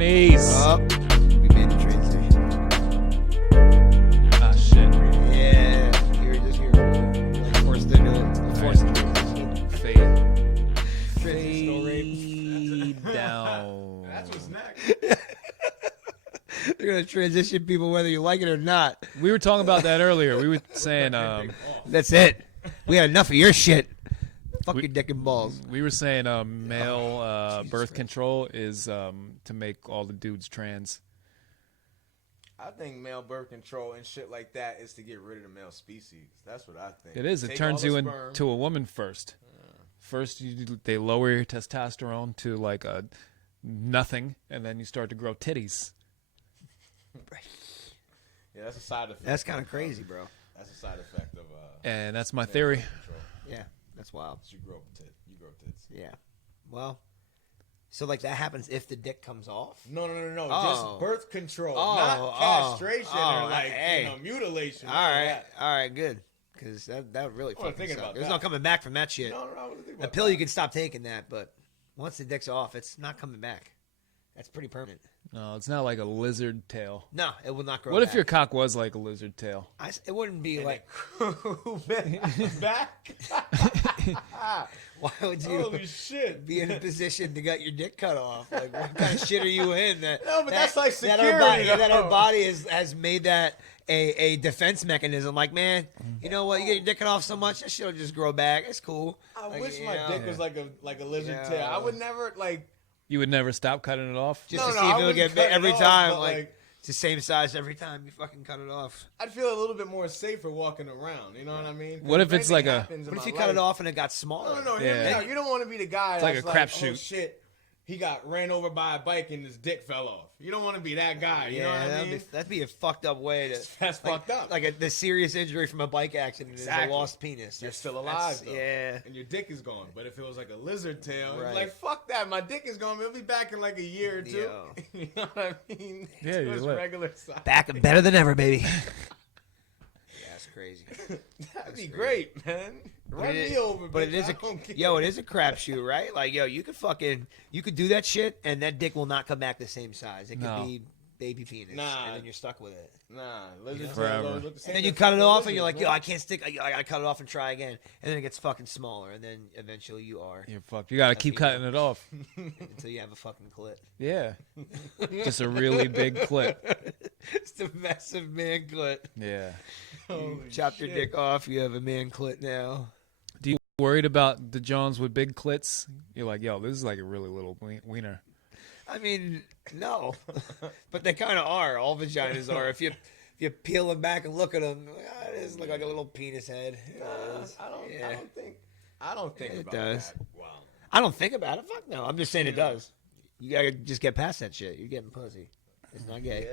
FOTWENNYs. Oh, we made the transition. Ah, shit. Yeah, you were just here. Like forced into it. Forced transition. Fade down. That's what's next. They're gonna transition people whether you like it or not. We were talking about that earlier. We were saying, That's it. We had enough of your shit. Fuck your dick and balls. we were saying, male birth control is to make all the dudes trans. I think male birth control and shit like that is to get rid of the male species. That's what I think. It is. It Take turns all you the sperm. into a woman first. First, they lower your testosterone to like a nothing, and then you start to grow titties. Yeah, that's a side effect. That's kind of crazy, bro. That's a side effect of And that's my male theory. birth control. Yeah, that's wild. You grow tits. Yeah. Well, so like that happens if the dick comes off? No. Oh. Just birth control, Oh, not castration or like hey. mutilation. All right, good. Because that really I wasn't fucking thinking sucks. about There's that. no coming back from that shit. No, I wasn't thinking A about pill that. you can stop taking that, but once the dick's off, it's not coming back. That's pretty permanent. No, it's not like a lizard tail. No, it will not grow What back. if your cock was like a lizard tail? It wouldn't be like... back. Why would you Holy shit. be in a position to get your dick cut off? Like, what kind of shit are you in? No, but that's like that security, that our though. body has made that a defense mechanism. Like, man, you know what? You get your dick cut off so much, that shit will just grow back. It's cool. I Like, wish you my know, dick was like a lizard Yeah. tail. I would never like. You would never stop cutting it off? just No, to no, see I if it'll wouldn't get cut big it every off, time. but, Like, like, it's the same size every time you fucking cut it off. I'd feel a little bit more safer walking around. You know what I mean? What if it's like a- What if you cut it off and it got smaller? No. Hear me Yeah. out. You don't want to be the guy. It's like that's a Oh crapshoot. shit! He got ran over by a bike and his dick fell off. You don't want to be that guy. You know what I mean? that'd be a fucked up way to. That's fucked up. Like the serious injury from a bike accident is Exactly. a lost penis. You're That's- still alive, that's- though. Yeah. And your dick is gone. But if it was like a lizard tail, it'd Right. be like, fuck that. My dick is gone. It'll be back in like a year or two. Yo. You know what I mean? Yeah, To you its live. regular size. Back better than ever, baby. Yeah, that's crazy. That'd be great, man. Run me over, but it bitch. is I don't care. it is a crapshoot, right? Like, you could do that shit, and that dick will not come back the same size. It could No. be baby penis, Nah. and then you're stuck with it. Nah, lizard tails Forever. always look the same. And then you as cut it fucking off, and you're lizards, like, man. I can't stick. I gotta cut it off and try again, and then it gets fucking smaller, and then eventually you are You're fucked. You got to keep the cutting it off. until you have a fucking clit. Yeah. Just a really big clit. It's a massive man clit. Yeah. Holy Chop your shit. dick off, you have a man clit now. Do you worried about the Jones with big clits? You're like, yo, this is like a really little wiener. I mean, no, but they kind of are. All vaginas are. If you peel them back and look at them, it does look like a little penis head. It does. I don't think It about does. that. Wow. I don't think about it. Fuck no. I'm just saying it does. You gotta just get past that shit. You're getting pussy. It's not gay.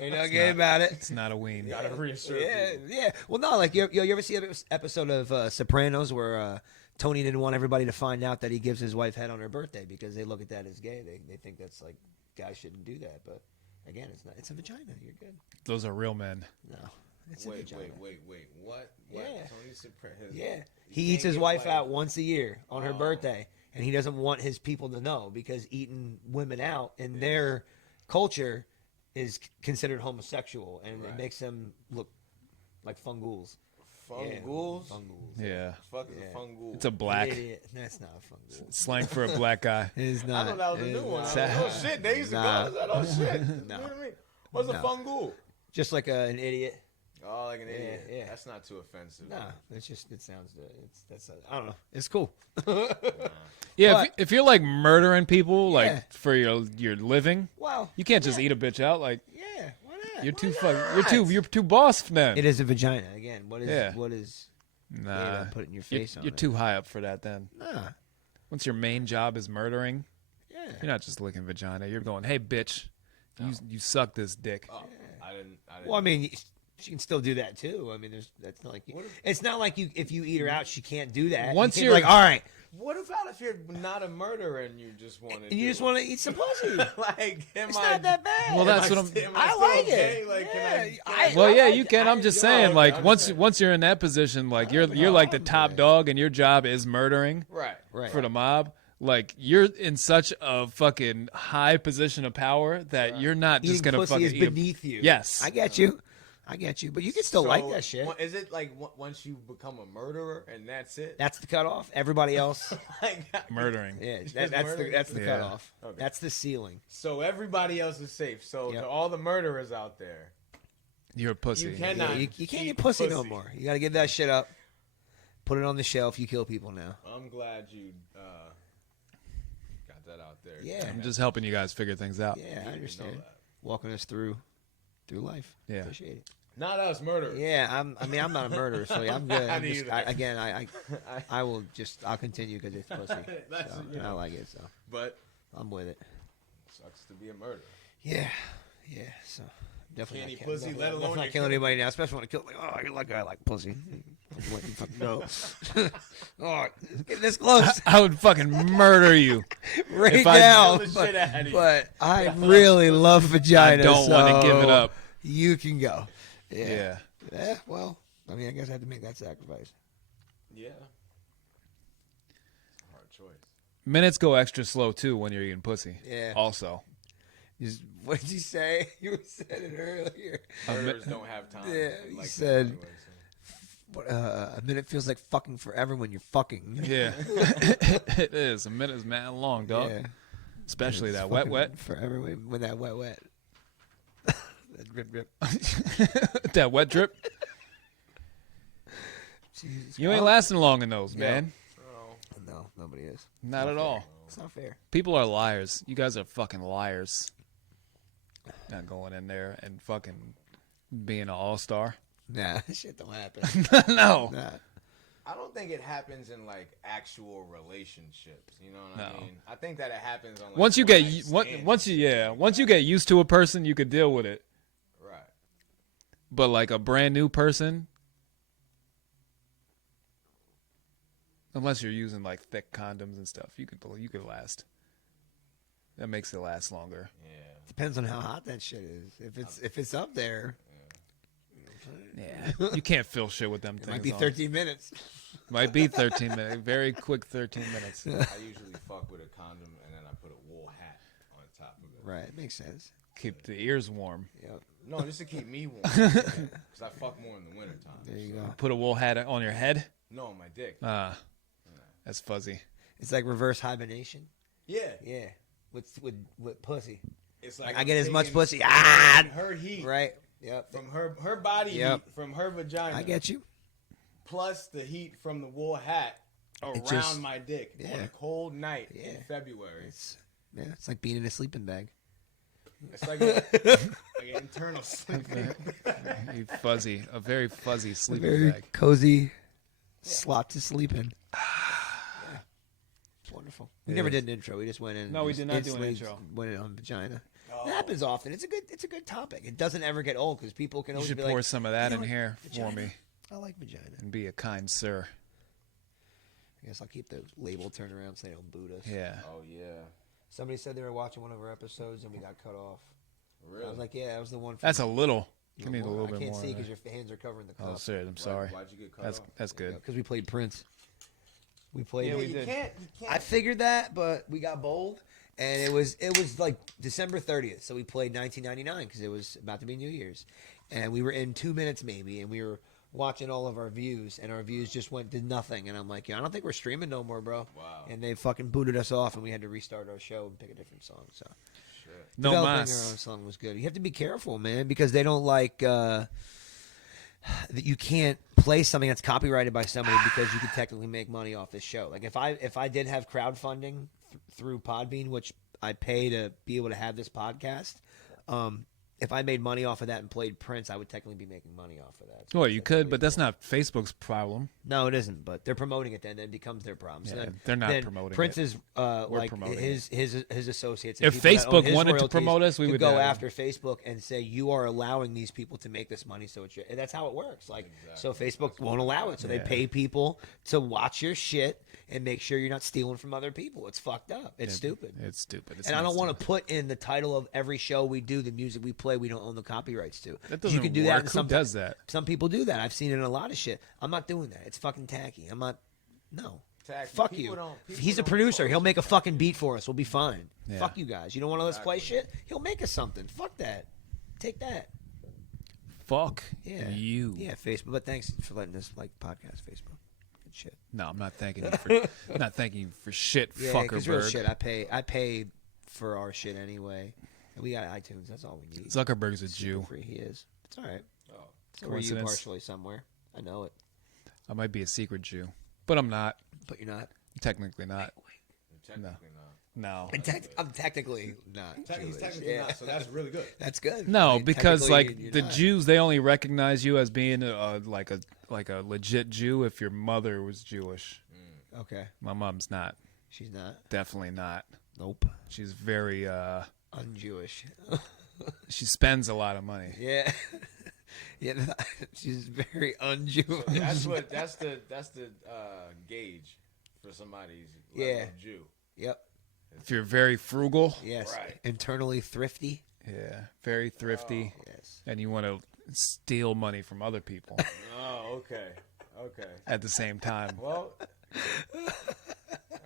You're not gay about it. It's not a ween. Gotta reassure Yeah, people. yeah. Well, no, like you ever see an episode of Sopranos where Tony didn't want everybody to find out that he gives his wife head on her birthday because they look at that as gay. They think that's like guys shouldn't do that. But again, it's not. It's a vagina. You're good. Those are real men. No, it's a Wait, vagina. wait. What? Yeah. Tony Soprano. Yeah, he can't eats his get, wife like- out once a year on her Oh. birthday, and he doesn't want his people to know because eating women out in their culture is considered homosexual, and it Right. makes them look like fungools. Fungools? Fungools. Yeah. Fuck is Yeah. a fungool. It's a black Idiot. That's not a fungool. slang for a black guy. It is I not. thought that was a It new is one. I not. was like, oh shit, they used to Nah. call us that. Oh shit. No. You know what I mean? What's a No. fungool? Just like an idiot. Oh, like an idiot. yeah. That's not too offensive. No, it's just it sounds. I don't know. It's cool. Yeah, But- if you're like murdering people like Yeah. for your living, Wow. you can't just eat a bitch out. Like Yeah. Why not? you're Why too not? you're too boss then. It is a vagina again. What is? Yeah. What is? Nah, put it in your you're, face on you're it. too high up for that. Then Nah. once your main job is murdering, Yeah. you're not just licking vagina. You're going, hey bitch, you suck this dick. Oh, I didn't. Well, I mean, she can still do that too. I mean, that's not like it's not like if you eat her out, she can't do that. Once you can't you're- be like, all right, What about if you're not a murderer and you just want to? and you just want to eat some pussy. like, am It's I? not that bad. Well, that's what I'm. I still like okay? it. Like, Yeah, can I- Well, yeah, like you it. can. I'm just Yeah, saying, okay, like I'm once just saying. once you're in that position, like you're have no like the problem top with it. dog, and your job is murdering Right. Right. for the mob. like you're in such a fucking high position of power that you're not just Eating gonna pussy fucking is eat. beneath you. Yes. I get you. But you can still So, like that shit. Is it like once you become a murderer and that's it? That's the cutoff. Everybody else, Murdering. yeah, Just that's murdering? the Yeah. cutoff. Okay. That's the ceiling. So everybody else is safe. So Yep. to all the murderers out there, You're a pussy. You can- Yeah, not you can't eat eat pussy no pussy. more. You got to give that shit up. Put it on the shelf. You kill people now. I'm glad you got that out there. Yeah. I'm just helping you guys figure things out. Yeah, I Didn't even know understand. that. Walking us through life. Yeah. Appreciate it. Not us murderers. Yeah, I'm not a murderer, so yeah, I'm good. I I'm just, neither. I'll continue because it's pussy. That's- So, you I know. like it, so But I'm with it. sucks to be a murderer. Yeah. So definitely Can't not eat kill- pussy, definitely- let alone definitely not you killing kill- anybody now, especially when I kill like I like pussy. Fucking go. Oh, get this close I would fucking murder you. right if I- now. Kill the shit out of you. But I really love vagina. I don't want to give it so up. You can go. Yeah. Well, I mean, I guess I have to make that sacrifice. Yeah. It's a hard choice. Minutes go extra slow too when you're eating pussy. Yeah. Also. What did you say? You said it earlier. Murderers don't have time. Yeah, Like you that said- anyway, so. A minute feels like fucking forever when you're fucking. Yeah. It is. A minute is mad long, dog. Yeah. Especially It's that wet fucking wet. Forever when that wet. That drip drip. That wet drip. Jesus You ain't Christ. lasting long in those, Yeah. man. Oh, No, nobody is. Not at all. It's not fair. People are liars. You guys are fucking liars. Not going in there and fucking being an all-star. Nah, shit don't happen. No. Nah. I don't think it happens in like actual relationships. You know what I No. mean? I think that it happens on like, Once you one-night get stands once you and shit like once you that. get used to a person, you could deal with it. Right. But like a brand new person, unless you're using like thick condoms and stuff, you could last. That makes it last longer. Yeah. Depends on how hot that shit is. If it's up there, Yeah, you can't fill shit with them it things. might be on. 13 minutes. Might be 13 minutes. Very quick 13 minutes. I usually fuck with a condom and then I put a wool hat on top of it. Right, makes sense. Keep the ears warm. Yep. No, just to keep me warm. Because I fuck more in the wintertime. There you go. Put a wool hat on your head. No, on my dick. That's fuzzy. It's like reverse hibernation. Yeah. Yeah, with pussy. It's like I I'm get as much taking pussy. Ah, her heat right. Yep. from her body Yep. heat from her vagina. I get you. Plus the heat from the wool hat around just- my dick on yeah. a cold night in Yeah. February. It's like being in a sleeping bag. It's like an internal sleeping. You fuzzy. A very fuzzy A sleeping very bag. cozy slot to sleep in. Yeah. It's wonderful. We It never is. did an intro. We just went in. No, we just did not do an instantly intro. Went in on vagina. Oh. It happens often. It's a good topic. It doesn't ever get old because people can You always should be pour like, some of that "You know in what? here Vagina. for me I like vagina. and be a kind sir. I guess I'll keep the label turned around so they don't boot us. Yeah. Oh yeah, Somebody said they were watching one of our episodes and we got cut off. really? I was like, yeah, that was the one. That's a little. You need a more. little I bit can't more. see of because that. your hands are covering the Oh, cup. shit. I'm sorry. Why'd you get cut That's off? that's good. Because we played Prince. We played. Yeah, Yeah, we you did. can't. I figured that, but we got bold, and it was like December 30th, so we played 1999 because it was about to be New Year's, and we were in 2 minutes maybe, and we were watching all of our views, and our views just went to nothing, and I'm like, yeah, I don't think we're streaming no more, bro. Wow. And they fucking booted us off, and we had to restart our show and pick a different song. So Shit. No developing mas. our own song was good. You have to be careful, man, because they don't like. That you can't play something that's copyrighted by somebody because you could technically make money off this show. Like if I did have crowdfunding through Podbean, which I pay to be able to have this podcast, if I made money off of that and played Prince, I would technically be making money off of that. So Well, you could, but that's not Facebook's problem. no, it isn't. But they're promoting it. Then it becomes their problem. So Yeah, then, they're not then promoting Prince's We're like promoting his associates. and If people that own Facebook his wanted to royalties promote us, we could would go have- after Facebook and say you are allowing these people to make this money. So it's and that's how it works. Like so, Facebook won't allow it. So they Yeah. pay people to watch your shit and make sure you're not stealing from other people. It's fucked up. It's stupid. It's stupid. It's And I not don't want stupid. to put in the title of every show we do, the music we play, we don't own the copyrights to. That doesn't you can do work. that. In Who some, does that? Some people do that. I've seen it in a lot of shit. I'm not doing that. It's fucking tacky. I'm not. No. Tacky. Fuck People you. don't- He's a people producer. don't He'll make a fucking beat for us. We'll be fine. Yeah. Fuck you guys. You don't want to let's play Exactly. shit? He'll make us something. Fuck that. Take that. Fuck Yeah. you. Yeah, Facebook. But thanks for letting us like podcast Facebook. Good shit. No, I'm not thanking you for not thanking you for shit, Yeah, fucker because real bird. shit. I pay for our shit anyway. And we got iTunes. That's all we need. Zuckerberg's a Super Jew. free. He is. It's all right. Oh. So were you Coincidence. partially somewhere? I know it, I might be a secret Jew, but I'm not. but you're not. Technically not. Technically No. I'm technically not. not. He's Jewish. technically Yeah. not, so that's really good. That's good. No, I mean, because technically, like you're the not. Jews, they only recognize you as being like a legit Jew if your mother was Jewish. Okay, My mom's not. she's not. Definitely not. Nope. She's very. Un-Jewish. She spends a lot of money. Yeah. Yeah, she's very un-Jewish. That's the gauge for somebody's level Yeah. of Jew. Yep. If you're very frugal, Yes. Right. Internally thrifty. yeah, very thrifty, Yes. and you want to steal money from other people Oh, okay. Okay. at the same time. Well,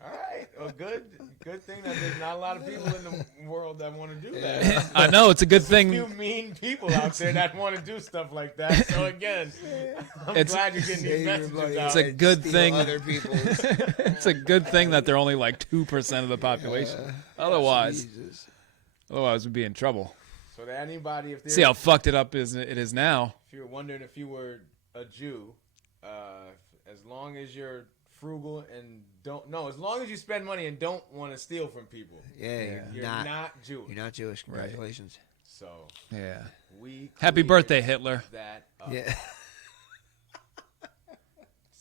all right. Well, good thing that there's not a lot of people in the world that want to do that. I know it's a good Few thing. mean people out there that want to do stuff like that. So again, I'm It's- glad you're getting these messages out. It's a good Steal thing. Other people's. It's a good thing that they're only like 2% of the population. Otherwise, Jesus. we'd be in trouble. So that anybody, if See how fucked it up it is now. if you're wondering if you were a Jew, as long as you're frugal and as long as you spend money and don't want to steal from people, Yeah, you're not Jewish. You're not Jewish. Congratulations. So Yeah. we Happy cleared birthday, Hitler. that up. Yeah.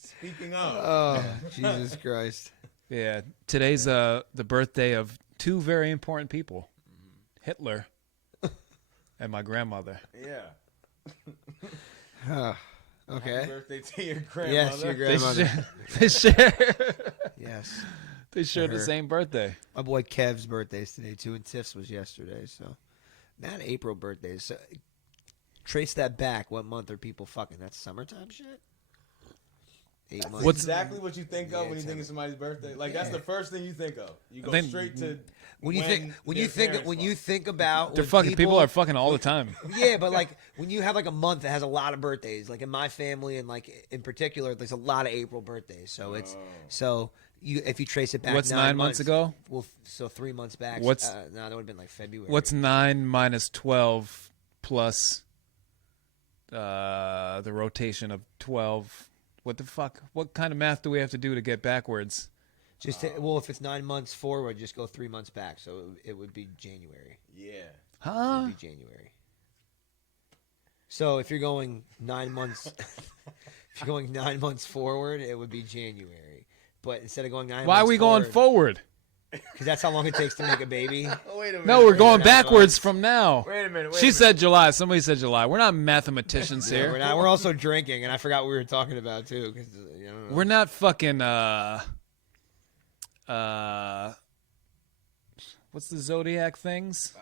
Speaking of, Oh, Jesus Christ. Yeah. Today's the birthday of two very important people, Hitler and my grandmother. yeah. Oh, Happy okay. birthday to your grandmother. Yes, your They grandmother. share. They share, Yes. they share the Her. same birthday. My boy Kev's birthday's today, too, and Tiff's was yesterday, so. Not April birthdays. So, trace that back. What month are people fucking? That's summertime shit? 8 months. What's- exactly what you think of when you it's think of somebody's birthday? Like that's Yeah. the first thing you think of. You go Then- straight to when you think about They're when fucking people are fucking all the time. yeah, but like when you have like a month that has a lot of birthdays, like in my family and like in particular, there's a lot of April birthdays. So it's so you if you trace it back. What's 9 months ago? Well, so 3 months back. What's- no? That would have been like February. What's 9 minus 12 plus the rotation of 12? What the fuck? What kind of math do we have to do to get backwards? just well, if it's 9 months forward, just go 3 months back. So it would be January. yeah. It Huh? would be January. So if you're going 9 months, if you're going 9 months forward, it would be January. But instead of going 9 Why months are we going forward? Because that's how long it takes to make a baby. Oh, wait a minute. No, we're going not backwards from now. Wait a minute. She said July. Somebody said July. We're not mathematicians Yeah, here. we're not. We're also drinking, and I forgot what we were talking about too. Cause, you know, We're not fucking what's the zodiac things?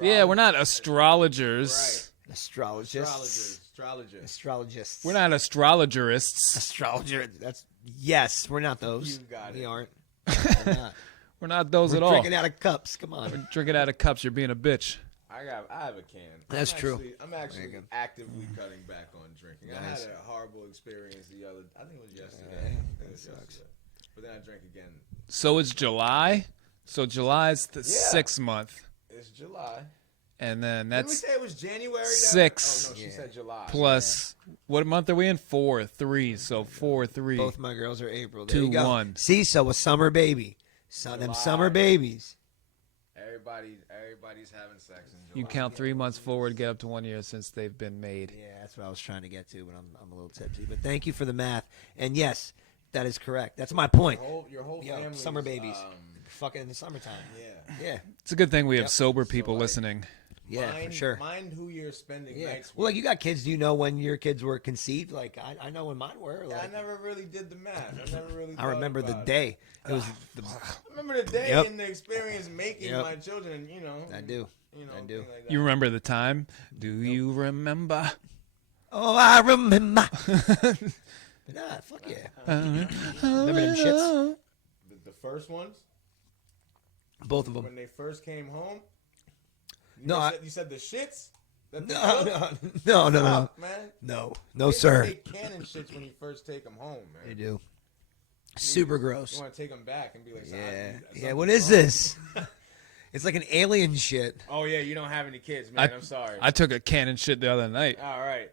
Yeah, we're not astrologers. Right. astrologists. Astrologers. Astrologists. We're not astrologerists. astrologer. That's yes. We're not those. You got we it. aren't. We're not. We're not those We're at all. drinking out of cups. Come on. Drinking out of cups, you're being a bitch. I have a can. That's true. I'm actually There you go. actively cutting back on drinking. I Nice. had a horrible experience I think it was yesterday. Yeah, It was that sucks. yesterday. But then I drank again. So it's July. So July's the 6th month, It's July. and then Did we that's say it was January? 6. Oh no, she Yeah. said July. plus. What month are we in? 4, 3. So 4, 3. Both my girls are April. There 2, you go. 1. See, so a summer baby. Them July. summer babies. Everybody's having sex in July. You count 3 months forward, get up to 1 year since they've been made. Yeah, that's what I was trying to get to, but I'm a little tipsy. But thank you for the math. And yes, that is correct. That's my point. Your whole Yo, family. summer babies. Fucking in the summertime. Yeah. Yeah. It's a good thing we have Yep. sober people like- listening. Yeah, for sure. Mind who you're spending Yeah. nights with. Well, like you got kids. Do you know when your kids were conceived? Like I know when mine were. Yeah, I Like, never really did the math. I never really. I thought remember the about it. day. It was the, I remember the day Yep. and the experience making Yep. my children. I do. I do. thing like that. You remember the time? Do you remember? Oh, I remember. Nah, fuck yeah. Remember them shits? The first ones? Both of them. When they first came home? You said the shits? No, Fuck, man. No, sir. They cannon shits when you first take them home, man. They do. Super You gross. want to take them back and be like, Yeah. What is this? It's like an alien shit. Oh, yeah, you don't have any kids, man. I'm sorry. I took a cannon shit the other night. All right.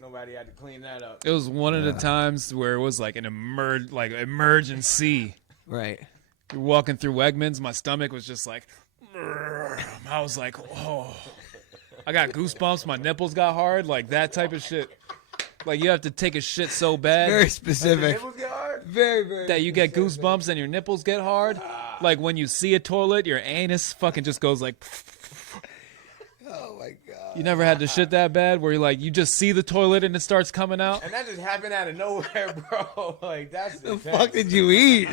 Nobody had to clean that up. It was one of the times where it was like an emergency. Right. You're walking through Wegmans, my stomach was just like, I was like, oh. I got goosebumps, my nipples got hard, like that type of shit. Like you have to take a shit so bad. Very specific. Nipples get hard? Very, very. That you get goosebumps and your nipples get hard. Like when you see a toilet, your anus fucking just goes like. Oh my god. You never had to shit that bad where you just see the toilet and it starts coming out? And that just happened out of nowhere, bro. Like, that's The fuck did you eat?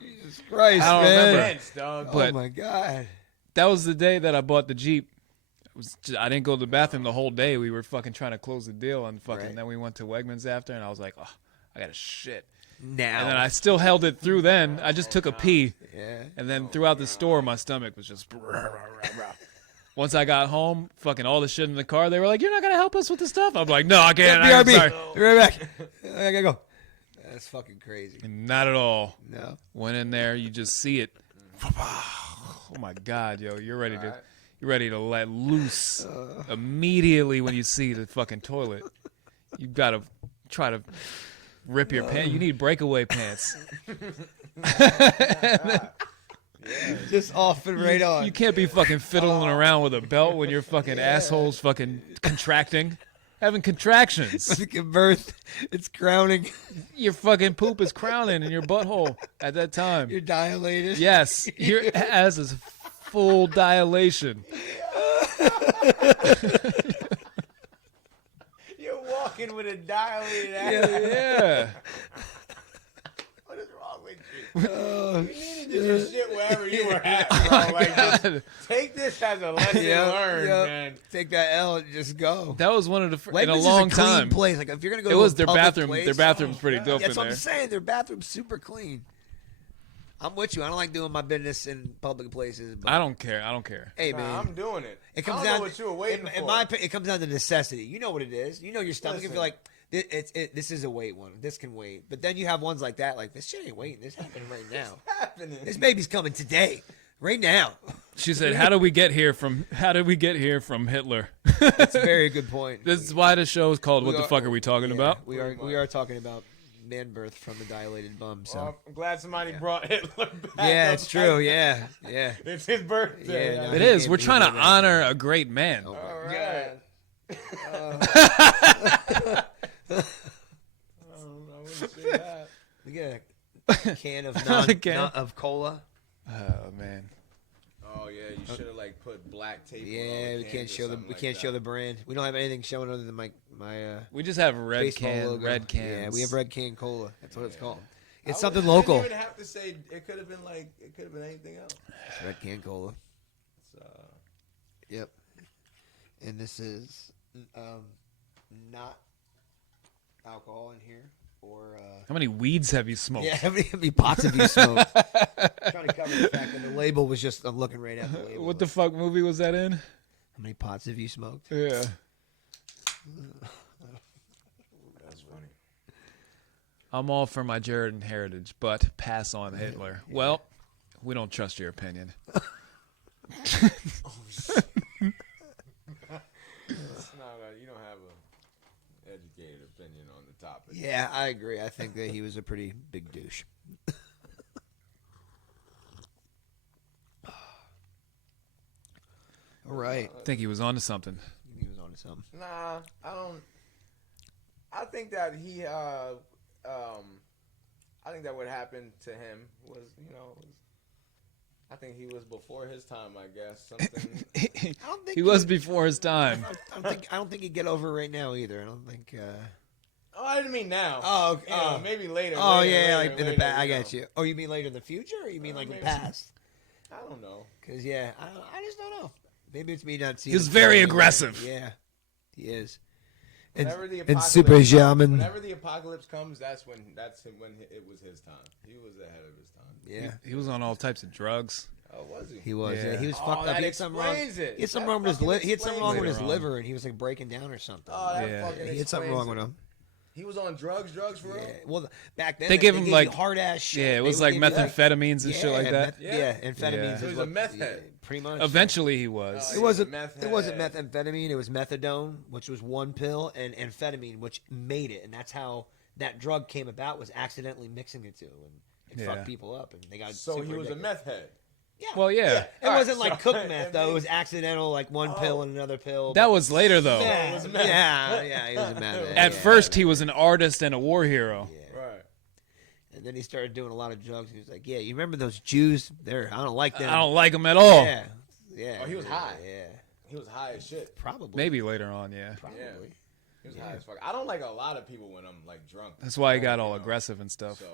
Jesus Christ, I don't man. remember. Intense, dog. Oh But- my god. That was the day that I bought the Jeep. I didn't go to the bathroom the whole day. We were fucking trying to close the deal and fucking Right. then we went to Wegmans after and I was like, oh, I got to shit. Now. And then I still held it through then. I just took a pee. Yeah. And then throughout the store, my stomach was just. Once I got home, fucking all the shit in the car, they were like, "You're not gonna help us with the stuff." I'm like, "No, I can't. I'm BRB. sorry." Be right back. I gotta go. That's fucking crazy. Not at all. No. Went in there, you just see it. Oh my god, yo, you're ready to let loose immediately when you see the fucking toilet. You gotta try to rip your pants. You need breakaway pants. Just off and right on. You can't be fucking fiddling around with a belt when your fucking asshole's fucking contracting. Having contractions. Fucking birth. It's crowning. Your fucking poop is crowning in your butthole at that time. You're dilated. Yes, your ass is full dilation. You're walking with a dilated ass. Yeah. What is wrong with you? Oh, You needed to just shit wherever you were at, bro. Like, just take this as a lesson learned, man. Take that L and just go. That was one of the in a Wegmans long is a clean time. place. Like if you're gonna go, It to was a their public bathroom. Place, Their bathroom's pretty dope That's in what there. I'm saying. Their bathroom's super clean. I'm with you. I don't like doing my business in public places. But I don't care. I don't care. Hey man, I'm doing it. it comes I don't down know what you were waiting for. in my opinion, it comes down to necessity. You know what it is. You know your stomach. If Listen. you're like, this is a wait one. This can wait. But then you have ones like that. Like this shit ain't waiting. This happening right now. happening. This baby's coming today, right now. She said, "How did we get here from Hitler?" That's a very good point. This is why the show is called "What the fuck are we talking Yeah, about?" We are talking about man birth from the dilated bum. So Well, I'm glad somebody brought Hitler back. yeah, it's true. Yeah. It's his birthday. Yeah, no, It he is. gave We're me trying to that. honor a great man. Oh, All my right. God. I wouldn't say that. We get a can of A can? of cola. Oh man. Oh yeah, you should have like put black tape. on all Yeah, the we cans can't or show the something we like can't show that. the brand. We don't have anything showing other than my We just have red baseball logo. red cans. Yeah, we have red can cola. That's what it's called. I It's something wouldn't local. even have to say it could have been anything else. It's red can cola. It's, Yep. And this is not alcohol in here or How many weeds have you smoked? yeah, how many pots have you smoked? Trying to cover the fact that the label was just I'm looking right at the label. What the fuck movie was that in? How many pots have you smoked? Yeah. that's funny. I'm all for my Jordan heritage, but pass on Hitler. Well, we don't trust your opinion. It's not you don't have an educated opinion on the topic. Yeah, I agree. I think that he was a pretty big douche. All right. I think he was onto something. He was on to something. Nah, I don't. I think that I think that what happened to him was, I think he was before his time. I guess something. I don't think He was before his time. I don't think he'd get over it right now either. I don't think. Oh, I didn't mean now. Oh, okay. Maybe later. Oh later, yeah, later, like in the later, past. I you know. got you. Oh, you mean later in the future, or you mean like in the maybe. past? I don't know. Because yeah, I just don't know. Maybe it's me not seeing. He was him very clearly. aggressive. Yeah, he is. Whenever the and apocalypse Super comes, Jamin. whenever the apocalypse comes, that's when it was his time. He was ahead of his time. Yeah, He was on all types of drugs. Oh, was he? he was. Yeah. Yeah, he was Oh, fucked up. that He had something wrong. explains it. He had something That wrong with his fucking he had something wrong with his explains it. liver, and he was like breaking down or something. Oh, that Yeah. fucking He had something wrong with him. He was on drugs for real? Yeah. Well, back then They gave him, like- hard ass shit. Yeah, it They was would like give you, methamphetamines and shit like that. Yeah, amphetamines. Yeah. Is So he's what- a meth yeah, head. pretty much. Eventually, he was. It wasn't. Meth It wasn't head. methamphetamine. It was methadone, which was one pill, and amphetamine, which made it, and that's how that drug came about. Was accidentally mixing it too, and it Yeah. fucked people up, and they got. So super he was a addicted. meth head. Yeah. Well, yeah. It wasn't like so cooked meth it though. It makes- was accidental, like one pill and another pill. That was later, though. yeah, it was meth. yeah, he was a meth head. At yeah. first, he was an artist and a war hero. Yeah. Right. And then he started doing a lot of drugs. He was like, "Yeah, you remember those Jews? I don't like them." I don't like him at all. Yeah, yeah. Oh, he was high. Yeah, He was high as shit. probably. Maybe later on, yeah. Probably. Yeah. He was high as fuck. I don't like a lot of people when I'm like drunk. That's why he got You all know, aggressive and stuff. So,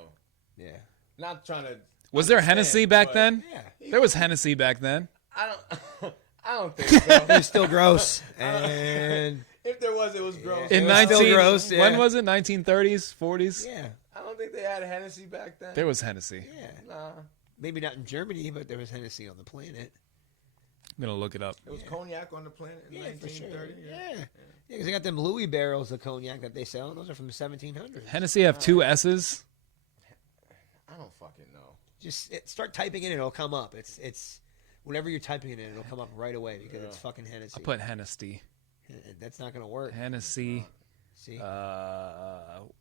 Yeah. not trying to. Was there understand, Hennessy back but then? Yeah. There was Hennessy back then. I don't. I don't think so. He was still gross. And If there was, it was gross. In It was still 19 gross, yeah. when was it? 1930s, 40s? yeah, I don't think they had Hennessy back then. There was Hennessy. yeah. Nah, Maybe not in Germany, but there was Hennessy on the planet. I'm gonna look it up. it was cognac on the planet in Yeah, for sure. 1930. Yeah. Yeah, because they got them Louis barrels of cognac that they sell. Those are from the 1700s. Hennessy have two S's. I don't fucking know. Just start typing in, it'll come up. It's whenever you're typing it in, it'll come up right away because it's fucking Hennessy. I put Hennessy. That's not gonna work. Hennessy. See,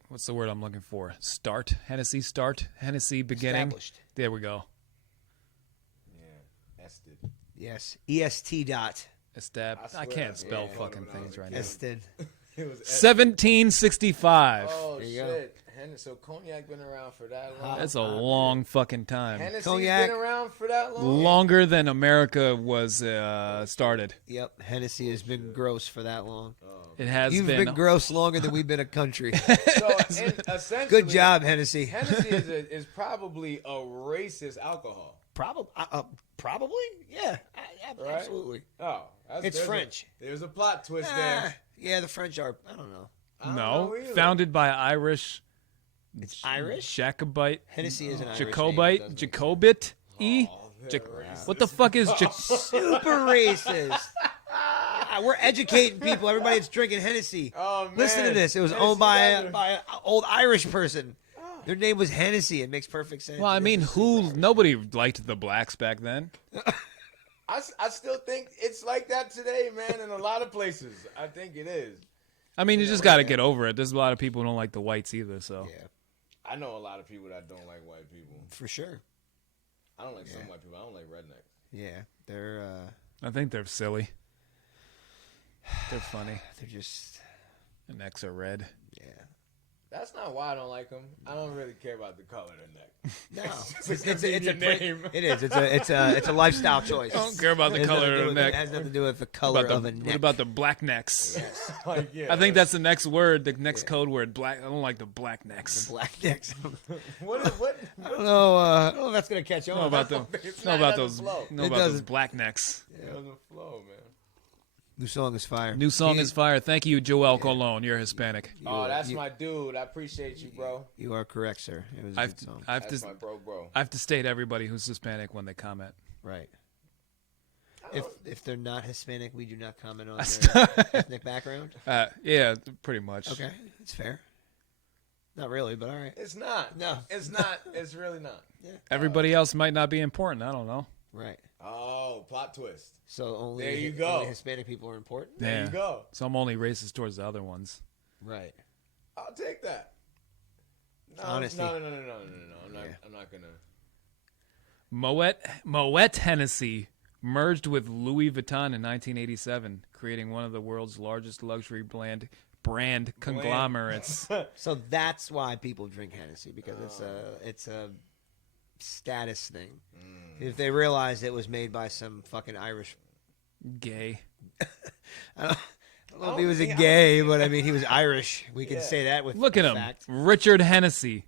What's the word I'm looking for? Start. Hennessy start. Hennessy beginning. established. There we go. Yeah, Ested. Yes, EST dot. Estab. I I swear can't I spell thought fucking when I was things a right kid. now. Ested. It was 1765. Oh There you go. shit! So cognac been around for that long. That's a long fucking time. Hennessy's Cognac. been around for that long. Longer than America was started. Yep, Hennessy has been gross for that long. It has You've been gross longer than we've been a country. So essentially, Good job, Hennessy. Hennessy is probably a racist alcohol. Probably, yeah, Right? absolutely. Oh, It's French. There's a plot twist Ah, there. yeah, the French are. I don't know. I don't No, know either. founded by Irish It's Irish. Jacobite, Hennessy is an Irish Jacobite, name. Jacobite. E. Oh, they're Jac- racist. what the fuck is Super racist. Yeah, we're educating people. Everybody that's drinking Hennessy. Oh, man. Listen to this. It was Hennessy owned by guys are- an old Irish person. Their name was Hennessy. It makes perfect sense. Well, I mean, nobody liked the blacks back then. I still think it's like that today, man. In a lot of places, I think it is. I mean, you just got to get over it. There's a lot of people who don't like the whites either, so. Yeah, I know a lot of people that don't like white people. for sure. I don't like some white people. I don't like rednecks. Yeah, they're I think they're silly. They're funny. just The necks are red. yeah. That's not why I don't like them. I don't really care about the color of the neck. No, It's it's, a it's a convenient name. it is. It's a lifestyle choice. I don't care about the It has nothing color to do of the with- neck. It has nothing to do with the color What about of the- a neck. what about the black necks? Like, yeah, I think that's the next word, the next code word. Black. I don't like the black necks. black necks? what. I don't know. I don't know if that's gonna catch on. Know about them. It's Know not- about it those. doesn't flow. Know It about those doesn't. black necks. It doesn't flow, man. New song is fire. New song He- is fire. Thank you, Joel Colon. You're Hispanic. Oh, that's my dude. I appreciate you, bro. You are correct, sir. It was a I've good song. I've That's to my bro. I have to state everybody who's Hispanic when they comment. Right. I If don't- if they're not Hispanic, we do not comment on their ethnic background. Yeah, pretty much. Okay, it's fair. Not really, but all right. It's not. No. It's not. It's really not. Everybody else might not be important. I don't know. Right. Oh, plot twist. So only There you go. only Hispanic people are important. There Yeah. you go. So I'm only racist towards the other ones. Right. I'll take that. No, Honesty. No. I'm not. Yeah. I'm not gonna. Moet Hennessy merged with Louis Vuitton in 1987, creating one of the world's largest luxury brand conglomerates. So that's why people drink Hennessy because it's a status thing. If they realized it was made by some fucking Irish, Gay. I don't know if he was a gay, but I mean he was Irish. We can say that with Look at him, fact. Richard Hennessy.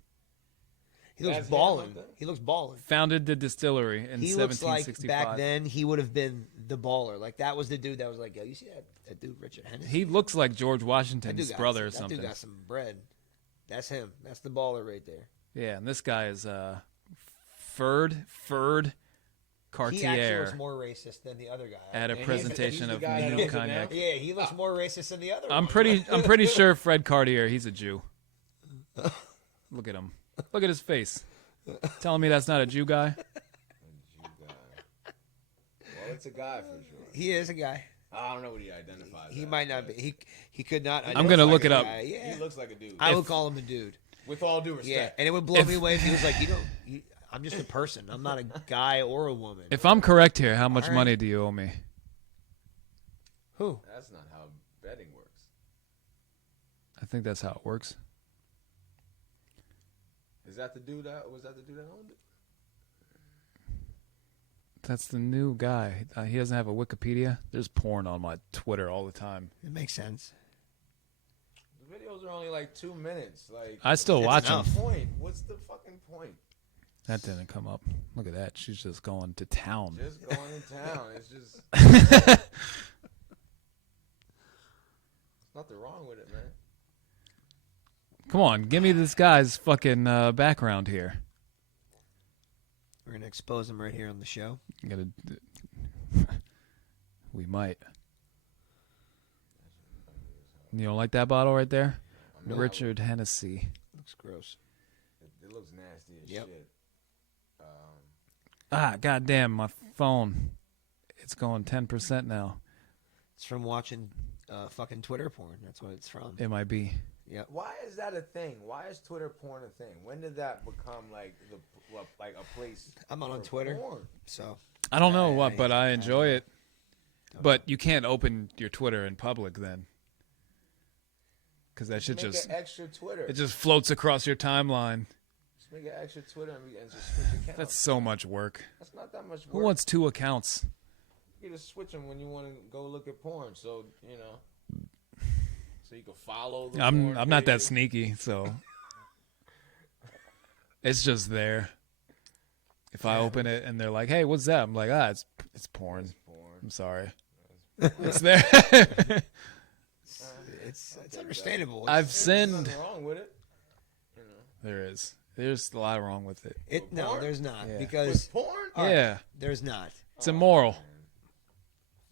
He looks That's him ballin'. up there? He looks ballin'. Founded the distillery in He looks like 1765. back then he would have been the baller. Like that was the dude that was like, yo, you see that dude Richard Hennessy? He looks like George That Washington's dude brother or that something. dude got some bread. That's him. That's the baller right there. Yeah, and this guy is Ferd He actually Cartier looks more racist than the other guy. at a he's presentation the of guy that new owns it now? cognac. Yeah, he looks more racist than the other I'm one. pretty sure Fred Cartier, he's a Jew. Look at him. Look at his face. Telling me that's not a Jew guy? A Jew guy. Well, it's a guy for sure. He is a guy. I don't know what he identifies. He as, might not but be. He could not. I'm gonna look it up. Yeah. He looks like a dude. I would call him a dude. With all due Yeah, respect. and it would blow me away if he was like, I'm just a person. I'm not a guy or a woman. If I'm correct here, how much All right. money do you owe me? Who? That's not how betting works. I think that's how it works. Was that the dude that owned it? That's the new guy. He doesn't have a Wikipedia. There's porn on my Twitter all the time. It makes sense. The videos are only like 2 minutes. Like I still watch them. what's the point? What's the fucking point? That didn't come up. Look at that. She's just going to town. Just going in town. It's just there's nothing wrong with it, man. Come on, give me this guy's fucking background here. We're gonna expose him right here on the show. We might. You don't like that bottle right there? No. Richard Hennessy. Looks gross. It looks nasty as Yep. shit. Goddamn, my phone. It's going 10% now. It's from watching fucking Twitter porn. That's what it's from. It might be. Yep. Why is that a thing? Why is Twitter porn a thing? When did that become like a place? I'm not on for Twitter, porn? so I don't know what, but I I enjoy don't it. But you can't open your Twitter in public then. Because that shit Make just an extra Twitter. it just floats across your timeline. Just make an extra Twitter and just switch accounts. That's so much work. That's not that much work. Who wants 2 accounts? You just switch them when you want to go look at porn. So so you can follow. The I'm porn not that pages. sneaky, so it's just there. If I open it and they're like, "Hey, what's that?" I'm like, it's porn. It's porn. I'm sorry. It's there. it's understandable. I've There's sinned. nothing wrong with it. There is. There's a lot wrong with it. No, porn? there's not Yeah. because With porn? all right, Yeah, there's not. it's immoral.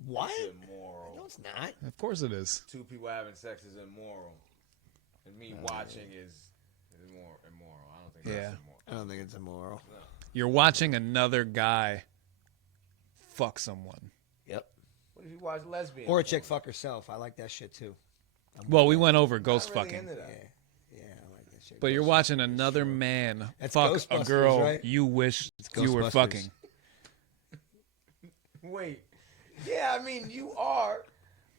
What? It's immoral. No, it's not. Of course it is. 2 people having sex is immoral. And me watching is immoral. I don't think Yeah. that's immoral. I don't think it's immoral. You're watching another guy fuck someone. Yep. What if you watch lesbian? Or a chick porn? fuck herself. I like that shit too. Well, we went over I'm ghost not really fucking. into Yeah. that. Yeah, I like that shit. But you're watching another man That's fuck a Ghostbusters, girl right? you wish you were Ghostbusters. fucking. Wait. Yeah, I mean, you are.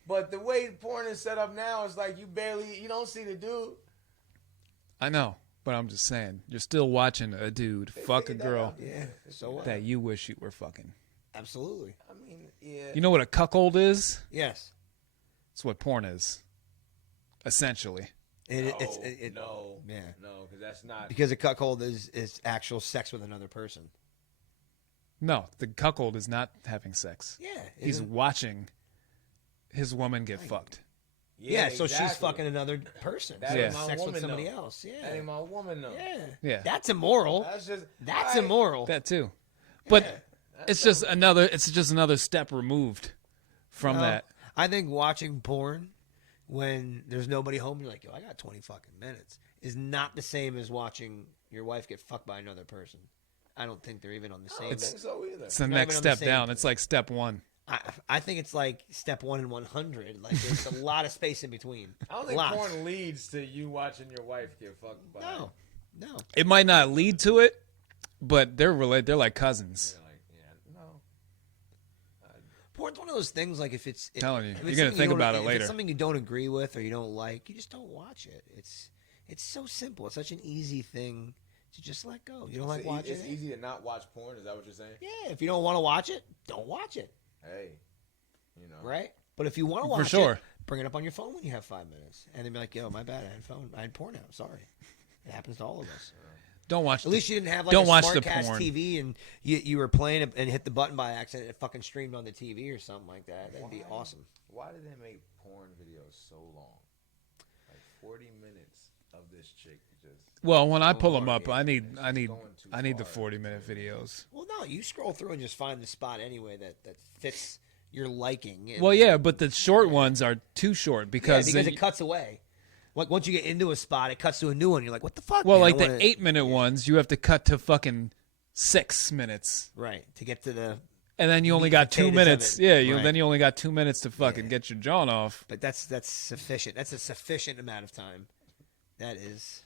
But the way porn is set up now is like you don't see the dude. I know, but I'm just saying, you're still watching a dude fuck a figured that girl out. Yeah. So what? that you wish you were fucking. Absolutely. I mean, yeah. You know what a cuckold is? Yes. It's what porn is, essentially. No. Yeah. No, because that's not. Because a cuckold is actual sex with another person. No, the cuckold is not having sex. Yeah. He's isn't- watching his woman get fucked. Yeah, so she's exactly. fucking another person. That So ain't it's my sex with woman, somebody though. else. Yeah. That ain't my woman, though. Yeah. Yeah. That's immoral. That's just. That's alright, immoral. That too. But Yeah. it's just another step removed from No, that. I think watching porn when there's nobody home, you're like, yo, I got 20 fucking minutes, is not the same as watching your wife get fucked by another person. I don't think they're even on the I same. don't think so either. It's the Not next even on the step same- down. It's like step 1. I think it's like step 1 in 100. Like there's a lot of space in between. I don't think Lots. porn leads to you watching your wife get fucked by. No. It might not lead to it, but they're related. They're like cousins. You're like, yeah, no. Porn's one of those things. Like if it's Telling you. if You're it's gonna something think you about don't- it if later. It's something you don't agree with or you don't like, you just don't watch it. It's so simple. It's such an easy thing to just let go. You don't like watching It's it. easy to not watch porn. Is that what you're saying? Yeah, if you don't want to watch it, don't watch it. Hey, Right? But if you want to For watch sure. it, bring it up on your phone when you have 5 minutes. And then be like, yo, my bad, I had porn out. Sorry. It happens to all of us. Don't watch. At least you didn't have like don't a watch the SmartCast porn. TV and you were playing it and hit the button by accident and it fucking streamed on the TV or something like that. That'd be awesome. Why did they make porn videos so long? Like 40 minutes of this chick just. Well, when I So pull them hard, up, yeah. I need going too the far. 40-minute videos. Well, no, you scroll through and just find the spot anyway that fits your liking. And, Well, yeah, but the short ones are too short because it cuts away. Like once you get into a spot, it cuts to a new one. You're like, what the fuck? well, man? like I the wanna- 8-minute ones, you have to cut to fucking 6 minutes. right to get to the. And then you only meat and got 2 potatoes of minutes. it. Yeah, Right. then you only got 2 minutes to fucking get your jaw off. But that's sufficient. That's a sufficient amount of time. That is.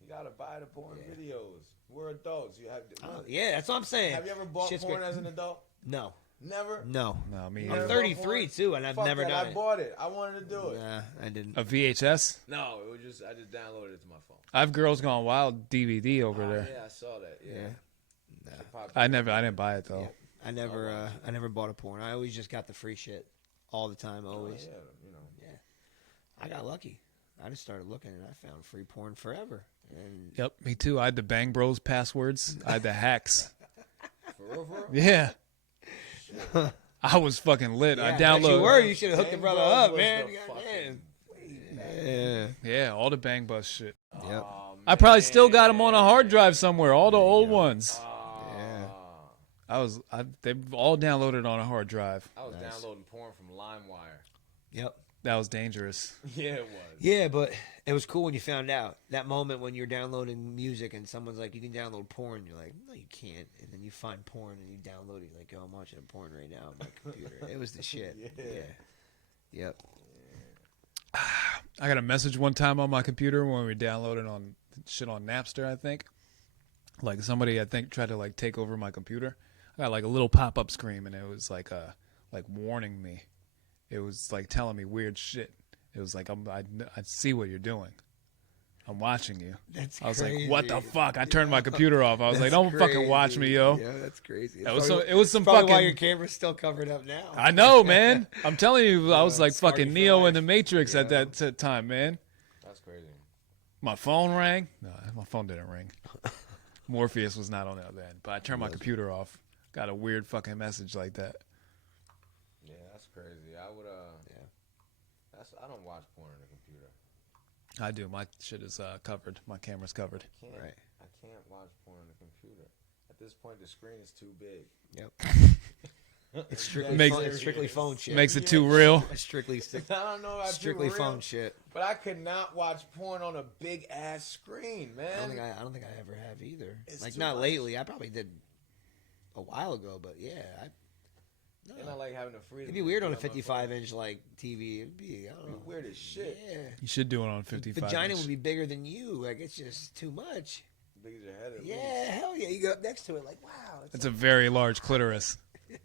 You gotta buy the porn videos. We're adults. You have. Yeah, that's what I'm saying. Have you ever bought Shit's porn great. as an adult? No, Never. No. Me You I'm never either. bought 33 porn? too, and I've Fuck never that, done I it. bought it. I wanted to do it. Nah, I didn't. A VHS? No, it was I just downloaded it to my phone. I have Girls Gone Wild DVD over there. Yeah, I saw that. Yeah. Yeah. It popped I up. didn't buy it though. Yeah. I never bought a porn. I always just got the free shit all the time, always. Yeah, you know. I got lucky. I just started looking and I found free porn forever. And Yep, me too. I had the Bang Bros passwords. I had the hacks. For real, for real? Yeah. I was fucking lit. I I bet you downloaded. were. You should have hooked the Bang brother Bros up, was man. the Goddamn. fucking- Yeah. Yeah, all the Bang Bus shit. Yep. Oh, I probably still got them on a hard drive somewhere. All the old ones. Yeah. They've all downloaded on a hard drive. I was Nice. downloading porn from LimeWire. Yep. That was dangerous. Yeah, it was. Yeah, but it was cool when you found out. That moment when you're downloading music and someone's like, you can download porn. You're like, no, you can't. And then you find porn and you download it. You're like, yo, I'm watching porn right now on my computer. It was the shit. Yeah. Yep. I got a message one time on my computer when we downloaded on shit on Napster, I think. Like somebody, I think, tried to like take over my computer. I got like a little pop-up screen and it was like warning me. It was like telling me weird shit. It was like I see what you're doing. I'm watching you. That's I was crazy. like, what the fuck? I turned my computer off. I was like, don't fucking watch me, yo. Yeah, that's crazy. It was some probably fucking. why your camera's still covered up now. I know, man. I'm telling you, I was like it's hard fucking for Neo life. in the Matrix at that time, man. That's crazy. My phone rang. No, my phone didn't ring. Morpheus was not on the other end, but I turned my computer off. Got a weird fucking message like that. Yeah, that's crazy. I would I don't watch porn on the computer. I do. My shit is covered. My camera's covered. I can't. Right. I can't watch porn on the computer. At this point, the screen is too big. Yep. It's strictly Makes- phone, it's strictly phone shit. Makes it too real. It's strictly I don't know about strictly too real, phone shit. but I could not watch porn on a big ass screen, man. I don't think I ever have either. It's Like too not much. lately. I probably did a while ago, but yeah. And I like having the freedom. It'd be to weird on a do it my phone. 55 inch like TV. It'd be I don't know. It'd be weird as shit. Yeah. You should do it on 55. Vagina inch. would be bigger than you. Like it's just too much. Big as your head. at Yeah, least. hell yeah. You go up next to it like wow. It's a very large clitoris. You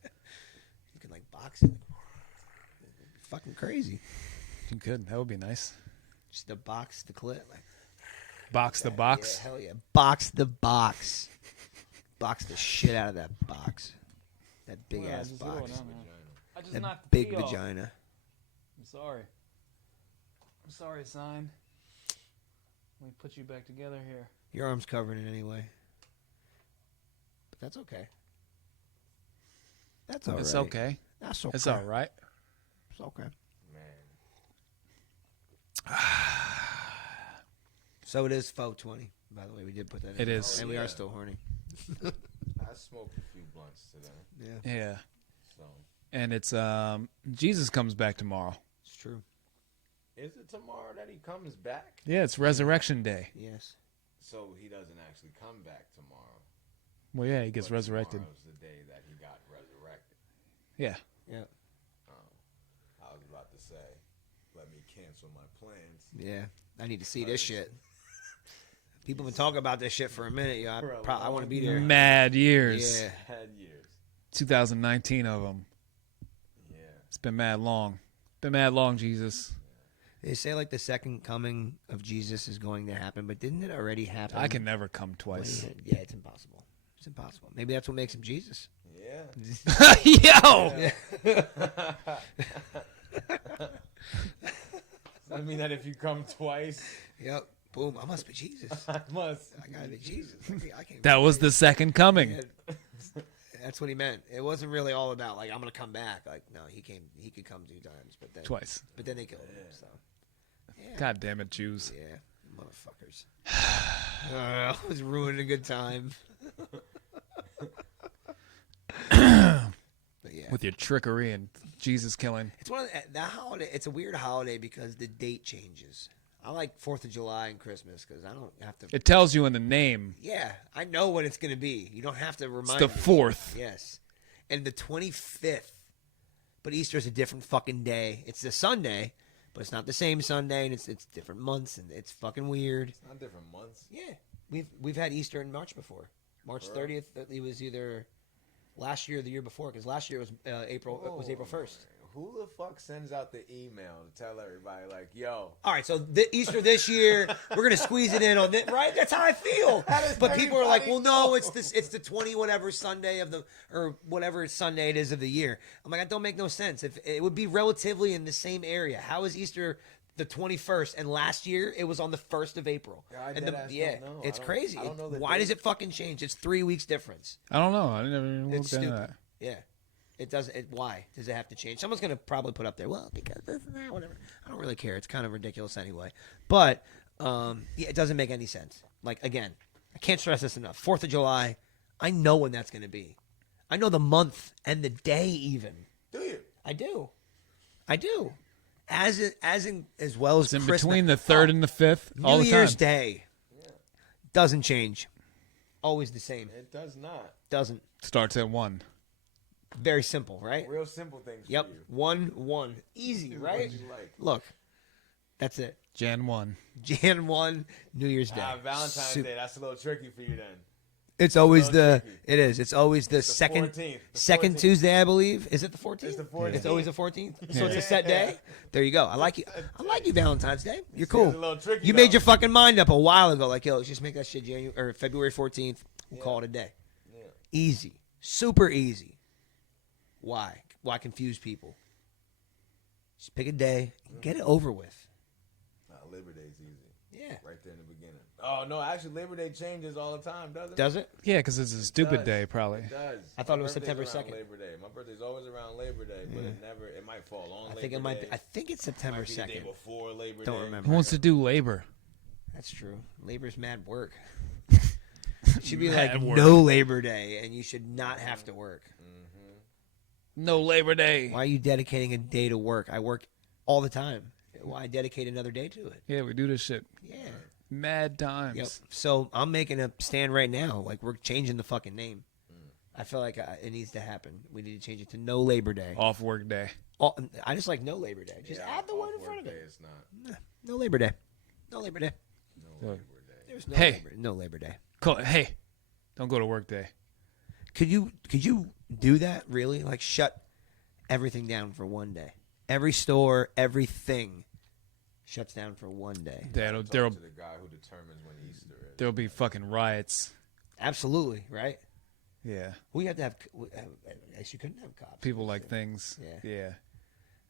can like box it. Fucking crazy. You could. That would be nice. Just to box the clit. Like, Box the box. yeah, hell yeah. Box the box. Box the shit out of that box. That big ass box. I just That big vagina. I'm sorry. I'm sorry, sign. Let me put you back together here. Your arm's covered in any way. But that's okay. That's all right. It's okay. That's okay. It's all right. It's okay. Man. So it is FOTWENNY. By the way, we did put that in. It is. And we Yeah. are still horny. I smoked a few blunts today, Yeah, Yeah. so And it's Jesus comes back tomorrow. it's true. is it tomorrow that he comes back? Yeah, it's Resurrection Day. Yes. So he doesn't actually come back tomorrow. Well, yeah, he gets but resurrected. Tomorrow's the day that he got resurrected. Yeah. Yeah. I was about to say, let me cancel my plans. Yeah. I need to see this shit. People have been talking about this shit for a minute, yo. For a I want to be long there. Mad years. Yeah. 10 years. 2019 of them. Yeah. It's been mad long. Been mad long, Jesus. They say like the second coming of Jesus is going to happen, but didn't it already happen? I can never come twice. Yeah, it's impossible. It's impossible. Maybe that's what makes him Jesus. Yeah. Yo! I mean that if you come twice. Yep. boom, I must be Jesus. I must. I gotta be Jesus. I can't That was the second coming. Yeah. That's what he meant. It wasn't really all about like I'm gonna come back. Like no, he could come 2 times, but then Twice. But then they killed him. So yeah. God damn it, Jews. Yeah, motherfuckers. I was ruining a good time. But yeah, With your trickery and Jesus killing. it's one of that holiday. It's a weird holiday because the date changes. I like 4th of July and Christmas because I don't have to. It tells you in the name. Yeah, I know what it's going to be. You don't have to It's remind the me. 4th. Yes. And the 25th. But Easter's a different fucking day. It's a Sunday, but it's not the same Sunday, and it's different months, and it's fucking weird. It's not different months. Yeah. We've had Easter in March before. March 30th, it was either last year or the year before, because last year was April 1st. Who the fuck sends out the email to tell everybody, like, yo? All right, so Easter this year, we're going to squeeze it in on this, right? That's how I feel. But people are like, well, no, it's the 20 whatever Sunday of the, or whatever Sunday it is of the year. I'm like, that don't make no sense. If it would be relatively in the same area. How is Easter the 21st? And last year, it was on the 1st of April. It's crazy. I don't know Why does it fucking change? It's 3 weeks difference. I don't know. I never even It's looked into stupid. that. Yeah. It doesn't. Why does it have to change? Someone's going to probably put up there, well, because this and that, whatever. I don't really care. It's kind of ridiculous anyway. But, yeah, it doesn't make any sense. Like, again, I can't stress this enough. 4th of July, I know when that's going to be. I know the month and the day even. Do you? I do. As well as It's in Christmas. between the 3rd and the 5th all New the time. Year's Day. Doesn't change. Always the same. It does not. Doesn't. Starts at 1. Very simple, right? Real simple things for Yep. you. 1-1. Easy, Do right? what you like. Look. That's it. Jan 1. Jan 1, New Year's Day. Valentine's Day, that's a little tricky for you then. It's always little tricky. it is. It's always the The second 14th. The second 14th. Tuesday, I believe. Is it the 14th? It's the 14th. It's always the 14th. So it's Yeah. a set day. There you go. I like you. Valentine's Day. You're It's cool. a little tricky, You made though. your fucking mind up a while ago. Like, yo, let's just make that shit February 14th. We'll call it a day. Yeah. Easy. Super easy. Why? Why confuse people? Just pick a day. And get it over with. Labor Day's easy. Yeah. Right there in the beginning. Oh, no, actually, Labor Day changes all the time, doesn't it? Does it? Yeah, because it's a stupid does. day, probably. It does. I thought it was My birthday's September around 2nd. Labor Day. My birthday's always around Labor Day, but it might fall on Labor Day. I think it might be. I think it's September Might be the day 2nd. before Labor Don't Day. remember. Who wants to do labor? That's true. Labor's mad work. Should be Mad like work. no Labor Day, and you should not have to work. No Labor Day. Why are you dedicating a day to work? I work all the time. Why dedicate another day to it? Yeah, we do this shit. Yeah. Mad times. Yep. So I'm making a stand right now. Like we're changing the fucking name. I feel like it needs to happen. We need to change it to No Labor Day. Off work day. I just like No Labor Day. Just add the word in front of Day, it. it's not. No Labor Day. No Labor Day. No Labor Day. There's no Hey. no Labor Day. Call it, hey, don't go to work day. Could you do that really? Like shut everything down for one day. Every store, everything shuts down for one day. There'll Talk to the guy who determines when Easter is. there'll be fucking riots. Absolutely, right? Yeah. We have to have. I guess you couldn't have cops. People like things. Yeah. Yeah.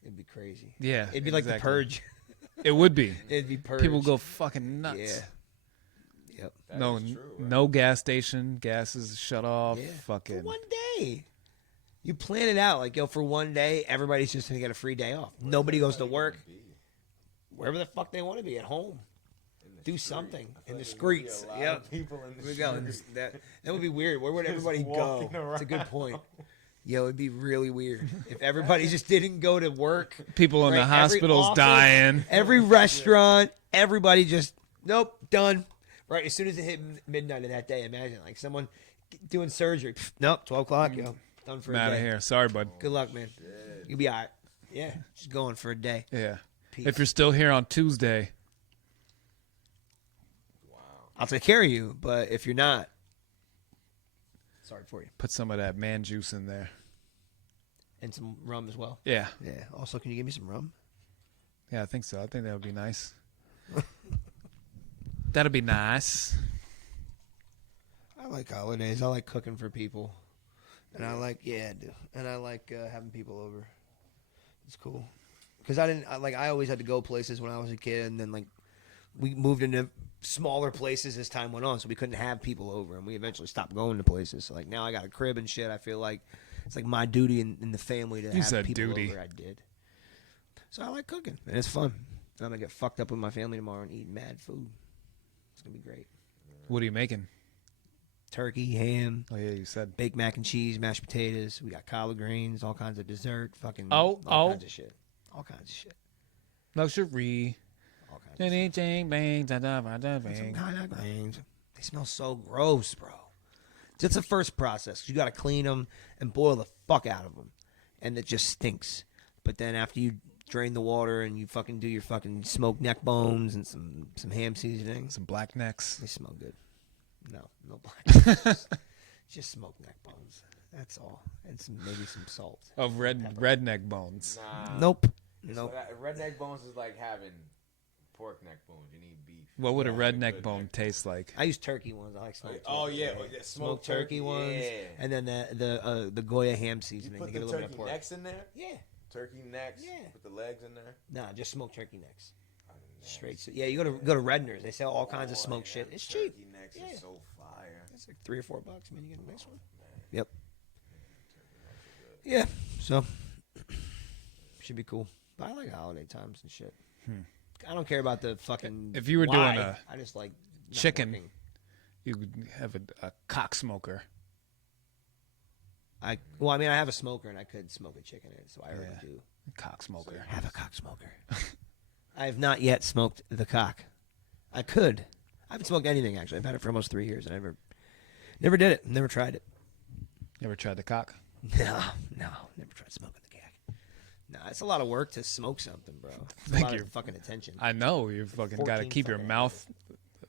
It'd be crazy. Yeah. It'd be like the exactly. purge. It would be. It'd be purge. People go fucking nuts. Yeah. Yep. That No, is true, right? no gas station. Gas is shut off. Yeah. Fucking. For one day. You plan it out like, yo, for one day, everybody's just gonna get a free day off. Nobody goes to work. Wherever the fuck they want to be, at home. Do something in the streets. Yeah. Yep. People in the We go. streets. That would be weird. Where would everybody go? walking It's a good point. Yo, it'd be really weird if everybody just didn't go to work. People in Right, the every hospitals office, dying. Every restaurant, everybody just nope, done. Right as soon as it hit midnight of that day, imagine like someone doing surgery. Pfft, nope, 12 o'clock, yo, done for I'm a out day. of here. Sorry, bud. Good luck, man. You'll be all right. Yeah, just going for a day. Yeah. Peace. If you're still here on Tuesday, I'll take care of you, but if you're not, sorry for you. put some of that man juice in there. And some rum as well. Yeah. Yeah. Also, can you give me some rum? Yeah, I think so. I think that would be nice. That'd be nice. I like holidays. I like cooking for people. And I like, I do. And I like having people over. It's cool. Because I always had to go places when I was a kid. And then, like, we moved into smaller places as time went on, so we couldn't have people over, and we eventually stopped going to places. So like now I got a crib and shit. I feel like it's like my duty in the family to have said people duty. over. I did. So I like cooking, and it's fun. And I'm gonna get fucked up with my family tomorrow and eat mad food. It's gonna be great. What are you making? Turkey, ham, Oh yeah, you said. baked mac and cheese, mashed potatoes. We got collard greens, all kinds of dessert, fucking Oh, all kinds of shit. All kinds of shit. Luxury. All kinds of shit. Some collard greens. They smell so gross, bro. It's the first process. You got to clean them and boil the fuck out of them, and it just stinks. But then after you drain the water and you fucking do your fucking smoked neck bones and some ham seasoning, Some black necks. they smell good. No black. Just smoked neck bones. That's all, and maybe some salt. Of redneck bones. Nah. Nope. It's Nope. like- redneck bones is like having pork neck bones. You need beef. What would a Yeah, redneck good bone neck. taste like? I use turkey ones. I like smoked turkey. Oh yeah, Smoked turkey ones, Yeah. and then the Goya ham You seasoning put to the give it a little bit of turkey pork. necks in there. Yeah, Turkey necks. Yeah. Put the legs in there. nah, just smoked turkey necks. Straight. Yeah, you go to Redner's. They sell all kinds of smoked shit. It's cheap. Turkey necks Yeah. is so fire. It's like $3 or $4. Man, you get a nice one. Yep. Yeah. So should be cool. But I like holiday times and shit. I don't care about the fucking. If you were why. doing a I just like not chicken. working. You would have a cock smoker. I have a smoker and I could smoke a chicken in it, so I already Yeah. do. Cock smoker. Have a cock smoker. I have not yet smoked the cock. I could. I haven't smoked anything actually. I've had it for almost 3 years. I never did it. Never tried it. You ever tried the cock? No, never tried smoking the cock. No, it's a lot of work to smoke something, bro. It's a Like lot you're- of fucking attention. I know you fucking got to 14 keep your fucking mouth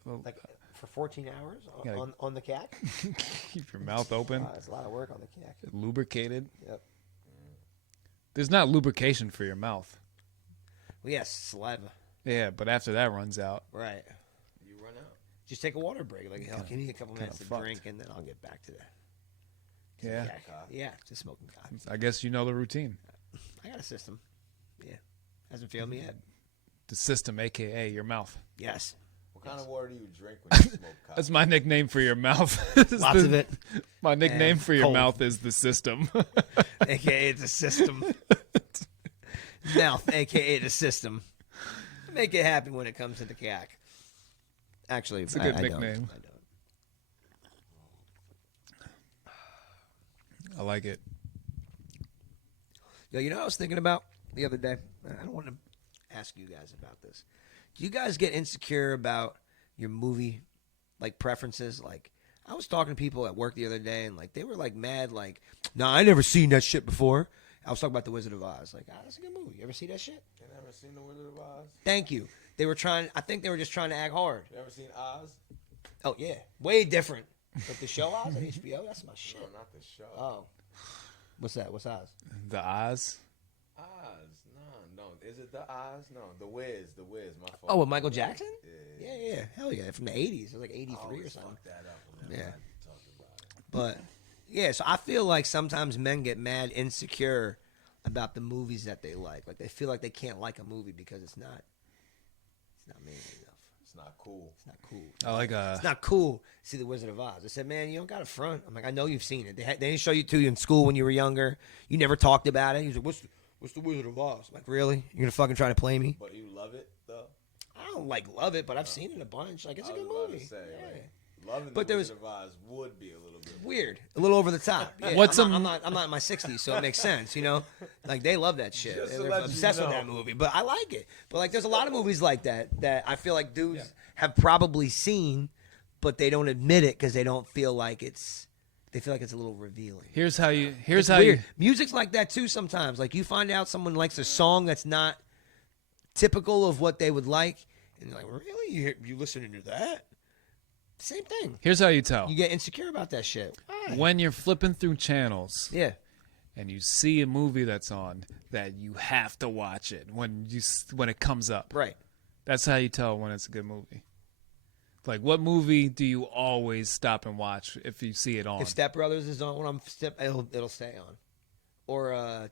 Like for 14 hours gotta- on the cack. keep your mouth open, It's a lot of work on the cack. lubricated. Yep. There's not lubrication for your mouth. Well, yes, saliva. Yeah, but after that runs out, Right. You run out. Just take a water break. Like, hell, give me a couple minutes to fucked. drink, and then I'll get back to that. yeah. Yeah, just smoking cock. I guess you know the routine. I got a system. Yeah. Hasn't failed me yet. The system, aka your mouth. Yes. What kind of water do you drink when you smoke cock? That's my nickname for your mouth. Lots of it. My nickname And for your cold. mouth is the system. AKA the system. Mouth, AKA the system. Make it happen when it comes to the cack. Actually, It's a good I nickname. Don't. I like it. Yo, you know what I was thinking about the other day? I don't want to ask you guys about this. Do you guys get insecure about your movie, like, preferences? Like, I was talking to people at work the other day, and, like, they were, like, mad, like, nah, I never seen that shit before. I was talking about The Wizard of Oz. Like, that's a good movie. You ever see that shit? You never seen The Wizard of Oz? Thank you. They were I think they were just trying to act hard. You ever seen Oz? Oh, yeah. Way different. But the show Oz on HBO, that's my shit. No, not the show. Oh. What's that? What's Oz? The Oz. Oz. No. Is it the Oz? No, The Wiz. The Wiz. My fault. Oh, with Michael Jackson? Yeah. Yeah. Hell yeah. From the 80s. It was like 83 or Always something. fuck that up whenever Yeah. I talk about it. But, yeah, so I feel like sometimes men get mad insecure about the movies that they like. Like, they feel like they can't like a movie because it's not manly enough. It's not cool. It's not cool. I like It's not cool to see The Wizard of Oz. I said, man, you don't got a front. I'm like, I know you've seen it. They didn't show you to you in school when you were younger. You never talked about it. He's like, what's the Wizard of Oz? I'm like, really? You're gonna fucking try to play me? But you love it though. I don't love it, but I've seen it a bunch. Like, it's a I good was about movie. to say, Yeah. like, loving But The there Wizard of Oz would be a little bit Weird, a little over the top. Yeah, What's I'm not in my 60s, so it makes sense, you know. Like they love that shit. Just to They're let you obsessed with know. that movie, but I like it. But like, there's a lot of movies like that I feel like dudes have probably seen, but they don't admit it because they don't feel like it's. They feel like it's a little revealing. Here's how you. Here's It's how weird. you. Music's like that too sometimes. Like you find out someone likes a song that's not typical of what they would like, and you're like, really? You listening to that? Same thing. Here's how you tell. You get insecure about that shit. Why? When you're flipping through channels Yeah. and you see a movie that's on that you have to watch it when it comes up. Right. That's how you tell when it's a good movie. Like, what movie do you always stop and watch if you see it on? If Step Brothers is on, when it'll stay on.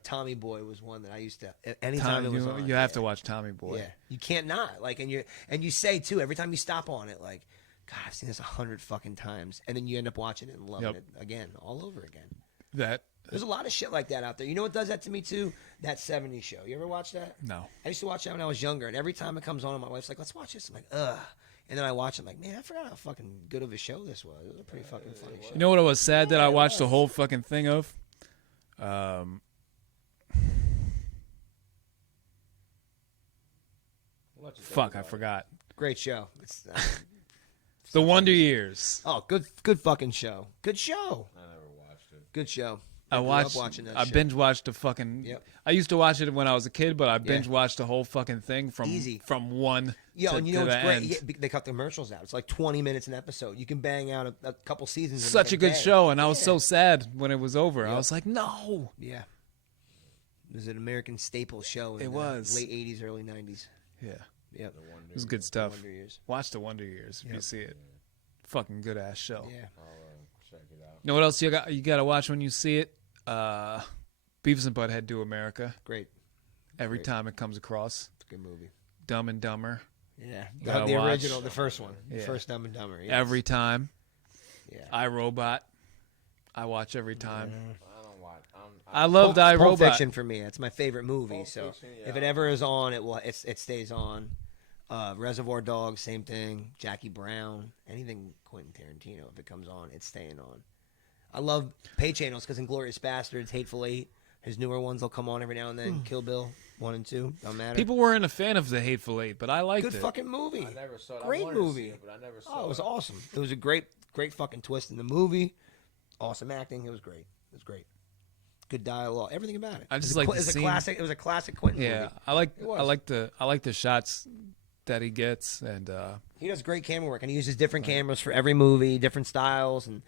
Tommy Boy was one that I used to. Anytime it was on, you have to watch Tommy Boy. Yeah, you can't not like, and you say too every time you stop on it, like, God, I've seen this 100 fucking times, and then you end up watching it and loving it again, all over again. There's a lot of shit like that out there. You know what does that to me too? That 70s show. You ever watch that? No. I used to watch that when I was younger, and every time it comes on, my wife's like, "Let's watch this." I'm like, "Ugh." And then I watch it, I'm like, man, I forgot how fucking good of a show this was. It was a pretty fucking funny show. You know what I was sad that I watched the whole fucking thing of? Fuck, I forgot. Great show. It's, The Wonder Years. oh, good fucking show. Good show. I never watched it. Good show. I grew up watching that shit. binge watched the fucking. Yep. I used to watch it when I was a kid, but I binge watched the whole fucking thing from Easy. from one. Yo, to, and you know to what's the great? end. Yeah, they cut the commercials out. It's like 20 minutes an episode. You can bang out a couple seasons. in Such like a good day. show, and I was so sad when it was over. I Yep. was like, no. Yeah. It was an American staple show in It was. the late 80s, early 90s. Yeah, Yep. it was good stuff. Wonder Years. Watch the Wonder Years if you Yep. see it. Fucking good ass show. Yeah. I'll check it out. You know what else you got to watch when you see it? Beavis and Butthead Do America. Great. Every Great. time it comes across. It's a good movie. Dumb and Dumber. Yeah. Gotta The watch. original, the first one. The Yeah. first Dumb and Dumber. Yes. Every time. Yeah. iRobot. I watch every time. I don't watch. I loved Pulp iRobot. Fiction for me. It's my favorite movie. Pulp So Fiction, if yeah. it ever is on, it stays on. Reservoir Dogs, same thing. Jackie Brown, anything Quentin Tarantino. If it comes on, it's staying on. I love pay channels because Inglourious Bastards, Hateful Eight, his newer ones will come on every now and then. Kill Bill 1 and 2, don't matter. People weren't a fan of the Hateful Eight, but I liked Good it. fucking movie. I never saw it. Great I wanted to movie. see it, but I never saw Oh, it was awesome. It was a great fucking twist in the movie. Awesome acting. It was great. It was great. Good dialogue. Everything about it. I just It was like a the it was a scene. classic. It was a classic Quentin Yeah, movie. I like It was. I like the shots that he gets, and He does great camera work, and he uses different cameras for every movie, different styles, and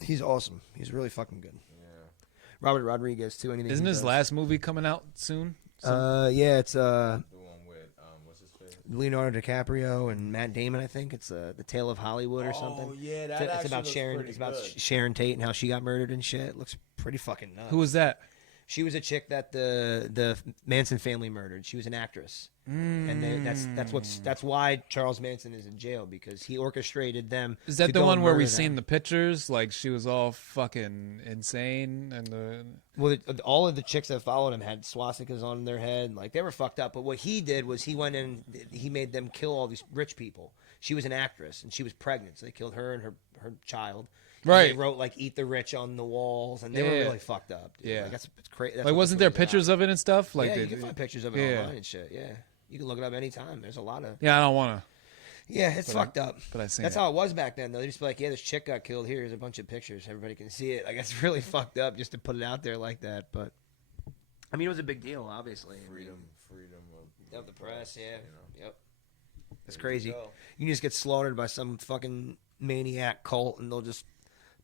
he's awesome. He's really fucking good. Yeah. Robert Rodriguez too. Anything? isn't he his does. last movie coming out soon? Yeah, it's The one with what's his face? Leonardo DiCaprio and Matt Damon. I think it's The Tale of Hollywood or something. Oh yeah, that It's actually about looks Sharon. pretty It's about good. Sharon Tate and how she got murdered and shit. It looks pretty fucking nuts. Who was that? She was a chick that the Manson family murdered. She was an actress, and that's why Charles Manson is in jail, because he orchestrated them. Is that to the go one and where murder we them. seen the pictures? Like she was all fucking insane, and Well, all of the chicks that followed him had swastikas on their head. Like, they were fucked up. But what he did was he went in, he made them kill all these rich people. She was an actress, and she was pregnant, so they killed her and her child. And Right. they wrote, like, "Eat the rich" on the walls, and they were Yeah. really fucked up. Dude. Yeah. Like, it's crazy. like wasn't there pictures of it and stuff? Like Yeah, they- you can find pictures of it yeah. online and shit. Yeah. You can look it up anytime. There's a lot of... Yeah, I don't want to. Yeah, it's fucked up. But I seen That's it. how it was back then, though. They just be like, yeah, this chick got killed. Here's a bunch of pictures. Everybody can see it. Like, it's really fucked up just to put it out there like that. But, I mean, it was a big deal, obviously. Freedom Of the press, yeah. You know. Yep. It's crazy. go. You can just get slaughtered by some fucking maniac cult, and they'll just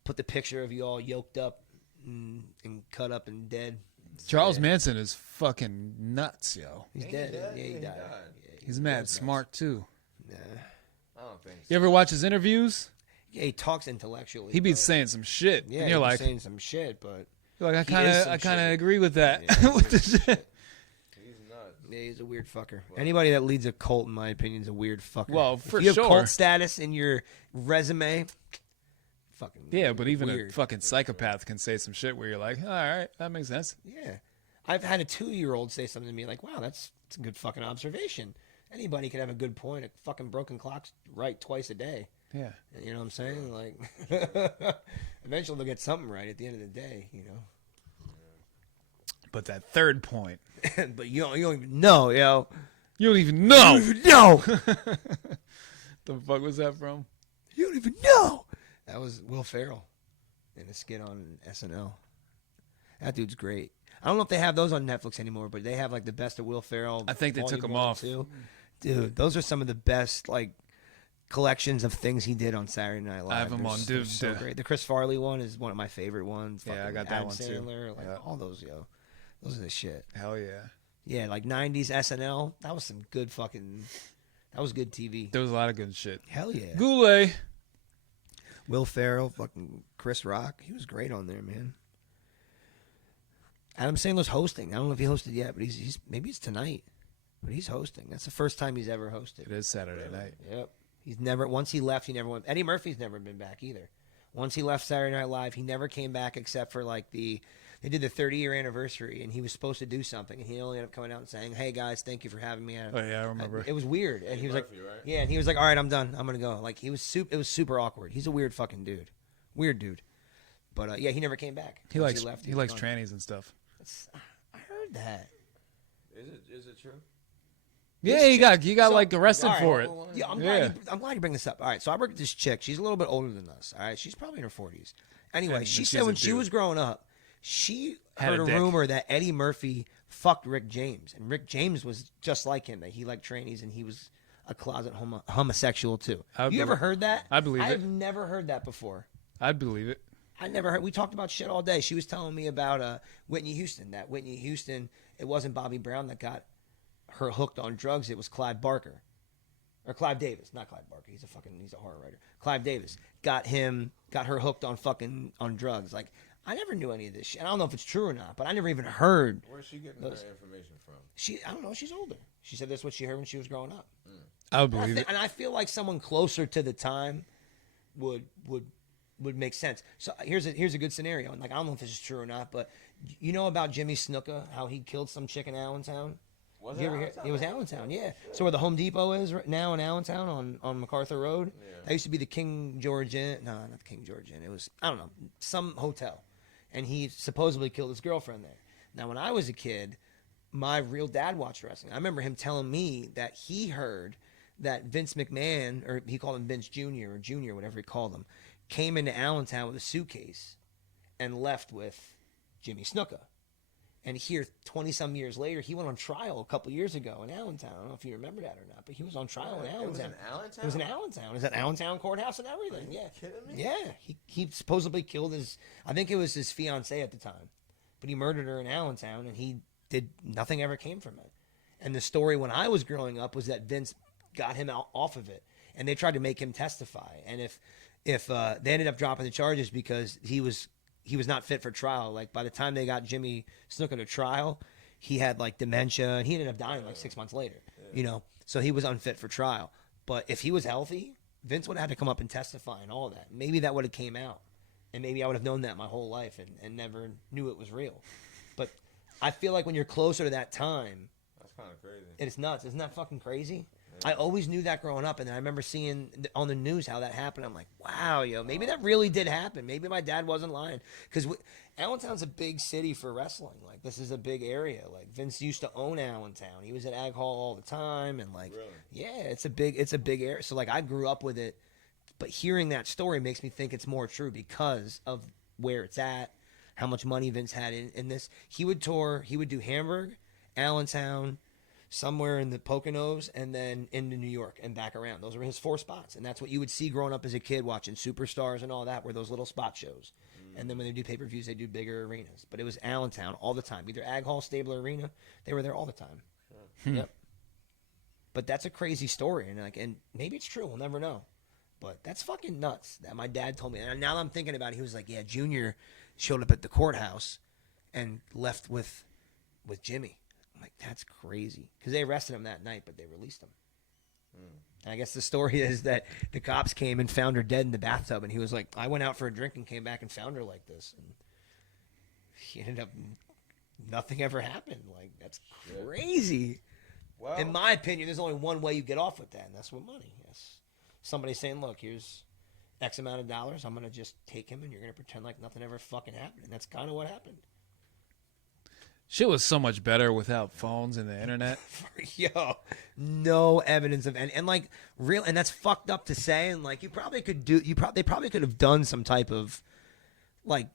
put the picture of you all yoked up and cut up and dead. Charles Manson is fucking nuts, yo. He's Ain't dead. he dead? Yeah, he Yeah, he died. died. Yeah, He's he mad was smart too. nuts. Nah. I don't think so. You ever watch his interviews? Yeah, he talks intellectually. He be but- saying some shit, Yeah, and you're he be like, saying some shit, but I he kind is of, some I kind of shit. agree with that. Yeah, with the he is some shit. He's nuts. yeah, he's a weird fucker. Anybody that leads a cult, in my opinion, is a weird fucker. Well, if for you have sure. cult status in your resume, fucking Yeah, but even weird. a fucking psychopath can say some shit where you're like, all right, that makes sense. Yeah. I've had a 2-year-old say something to me like, wow, that's a good fucking observation. Anybody could have a good point. A fucking broken clock's right twice a day. Yeah. You know what I'm saying? Like, eventually they'll get something right at the end of the day, you know? But that third point, But you don't even know, yo. you don't even know. No! The fuck was that from? You don't even know! That was Will Ferrell in a skit on SNL. That dude's great. I don't know if they have those on Netflix anymore, but they have like the best of Will Ferrell. I think they took Volume 'em 1 and off. 2. Dude, those are some of the best like collections of things he did on Saturday Night Live. I have 'em on They're so Div- great. The Chris Farley one is one of my favorite ones. Yeah, I Fucking got that Adam one, too. Sandler, like Yeah. all those, yo. Those are the shit. Hell yeah. Yeah, like 90s SNL. That was some good fucking. That was good TV. There was a lot of good shit. Hell yeah. Goulet. Will Ferrell, fucking Chris Rock. He was great on there, man. Adam Sandler's hosting. I don't know if he hosted yet, but he's maybe it's tonight. But he's hosting. That's the first time he's ever hosted. It is Saturday night. Yep. He's never. Once he left, he never went. Eddie Murphy's never been back either. Once he left Saturday Night Live, he never came back except for like they did the 30-year anniversary, and he was supposed to do something, and he only ended up coming out and saying, "Hey guys, thank you for having me." Oh yeah, I remember. It was weird, and he was Murphy, like, right? "Yeah," and he was like, "All right, I'm done. I'm gonna go." Like it was super awkward. He's a weird fucking dude, weird dude. But yeah, he never came back. He Once likes was likes gone. trannies and stuff. I heard that. Is it true? Yeah, he got so- like arrested all right, for it. Yeah, I'm Yeah. glad you bring this up. All right, so I work with this chick. She's a little bit older than us. All right, she's probably in her 40s. Anyway, And she she's said a when she dude. was growing up, she Had heard a a dick. rumor that Eddie Murphy fucked Rick James, and Rick James was just like him. That he liked trannies, and he was a closet homosexual too. I would You ever believe- heard that? I believe it. I've never heard that before. I'd believe it. I never heard. We talked about shit all day. She was telling me about Whitney Houston. That Whitney Houston, it wasn't Bobby Brown that got her hooked on drugs. It was Clive Barker, or Clive Davis, not Clive Barker. He's a horror writer. Clive Davis got her hooked on drugs. Like I never knew any of this shit. I don't know if it's true or not, but I never even heard. Where's she getting Those- her information from? I don't know. She's older. She said that's what she heard when she was growing up. I would believe it. And I feel like someone closer to the time would make sense. So here's a good scenario. And like I don't know if this is true or not, but you know about Jimmy Snuka, how he killed some chick in Allentown? Was You ever hear? It was Allentown, yeah. So where the Home Depot is right now in Allentown on MacArthur Road, that used to be the King George Inn. No, not the King George Inn. It was, I don't know, some hotel. And he supposedly killed his girlfriend there. Now, when I was a kid, my real dad watched wrestling. I remember him telling me that he heard that Vince McMahon, or he called him Vince Jr. or Junior, whatever he called him, came into Allentown with a suitcase and left with Jimmy Snuka. And here, 20-some years later, he went on trial a couple years ago in Allentown. I don't know if you remember that or not, but he was on trial in Allentown. It was in Allentown? It was in Allentown. It was at Allentown Courthouse and everything. Yeah. kidding me? Yeah. He supposedly killed I think it was his fiancée at the time. But he murdered her in Allentown, and nothing ever came from it. And the story when I was growing up was that Vince got him off of it, and they tried to make him testify. And if they ended up dropping the charges because he was not fit for trial. Like by the time they got Jimmy Snuka to trial, he had like dementia, and he ended up dying like 6 months later. You know, so he was unfit for trial. But if he was healthy, Vince would have had to come up and testify and all that. Maybe that would have came out, and maybe I would have known that my whole life and never knew it was real. But I feel like when you're closer to that time, That's kind of crazy. it's nuts. Isn't that fucking crazy? I always knew that growing up, and then I remember seeing on the news how that happened. I'm like, wow, yo, maybe that really did happen. Maybe my dad wasn't lying. Because Allentown's a big city for wrestling. Like, this is a big area. Like, Vince used to own Allentown. He was at Ag Hall all the time, and like, Really? yeah, it's a big area. So like, I grew up with it, but hearing that story makes me think it's more true because of where it's at, how much money Vince had in this. He would tour. He would do Hamburg, Allentown, somewhere in the Poconos, and then into New York and back around. Those were his 4 spots, and that's what you would see growing up as a kid watching Superstars and all that, were those little spot shows. And then when they do pay-per-views, they do bigger arenas. But it was Allentown all the time, either Ag Hall, Stabler Arena. They were there all the time. Yep. But that's a crazy story, and maybe it's true. We'll never know. But that's fucking nuts that my dad told me. And now that I'm thinking about it, he was like, yeah, Junior showed up at the courthouse and left with Jimmy. I'm like, that's crazy. Because they arrested him that night, but they released him. I guess the story is that the cops came and found her dead in the bathtub, and he was like, I went out for a drink and came back and found her like this. And he ended up, nothing ever happened. Like, that's crazy. Well, In my opinion, there's only one way you get off with that, and that's with money. Yes. Somebody saying, look, here's X amount of dollars. I'm going to just take him, and you're going to pretend like nothing ever fucking happened. And that's kind of what happened. Shit was so much better without phones and the internet. Yo, no evidence of and like real, and that's fucked up to say. And like they probably could have done some type of like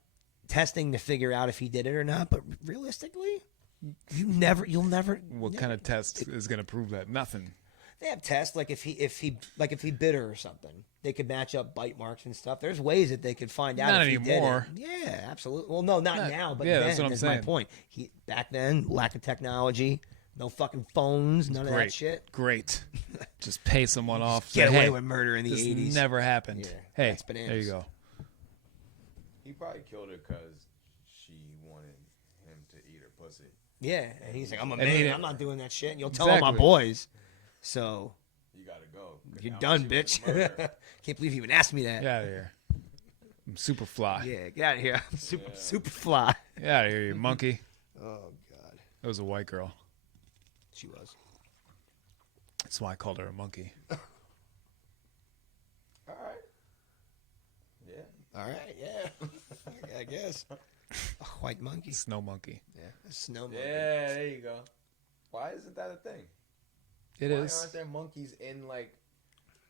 testing to figure out if he did it or not. But realistically, you'll never. What kind of test is going to prove that? Nothing. They have tests like if he bit her or something, they could match up bite marks and stuff. There's ways that they could find out. Not if anymore. He did it. Yeah, absolutely. Well, no, not now, but yeah, then that's what I'm is saying. my point. Back then, lack of technology, no fucking phones, none of that shit. Great. Just pay someone off. Get say, away hey, with murder in the this 80s. never happened. Yeah, hey, that's bananas. there you go. he probably killed her because she wanted him to eat pussy. Yeah, and he's like, I'm a And man. he- I'm not doing that shit. And you'll tell all my Exactly. boys. So You gotta go. you're Now done, she was bitch. murder. Can't believe you even asked me that. Get out of here. I'm super fly. Yeah, get out of here. I'm super fly. Get out of here, you monkey. Oh God, It was a white girl. she was. That's why I called her a monkey. All right. Yeah. All right, yeah. I guess. A white monkey. Snow monkey. Yeah, a snow monkey. Yeah, there you go. Why isn't that a thing? It Why is. aren't there monkeys in like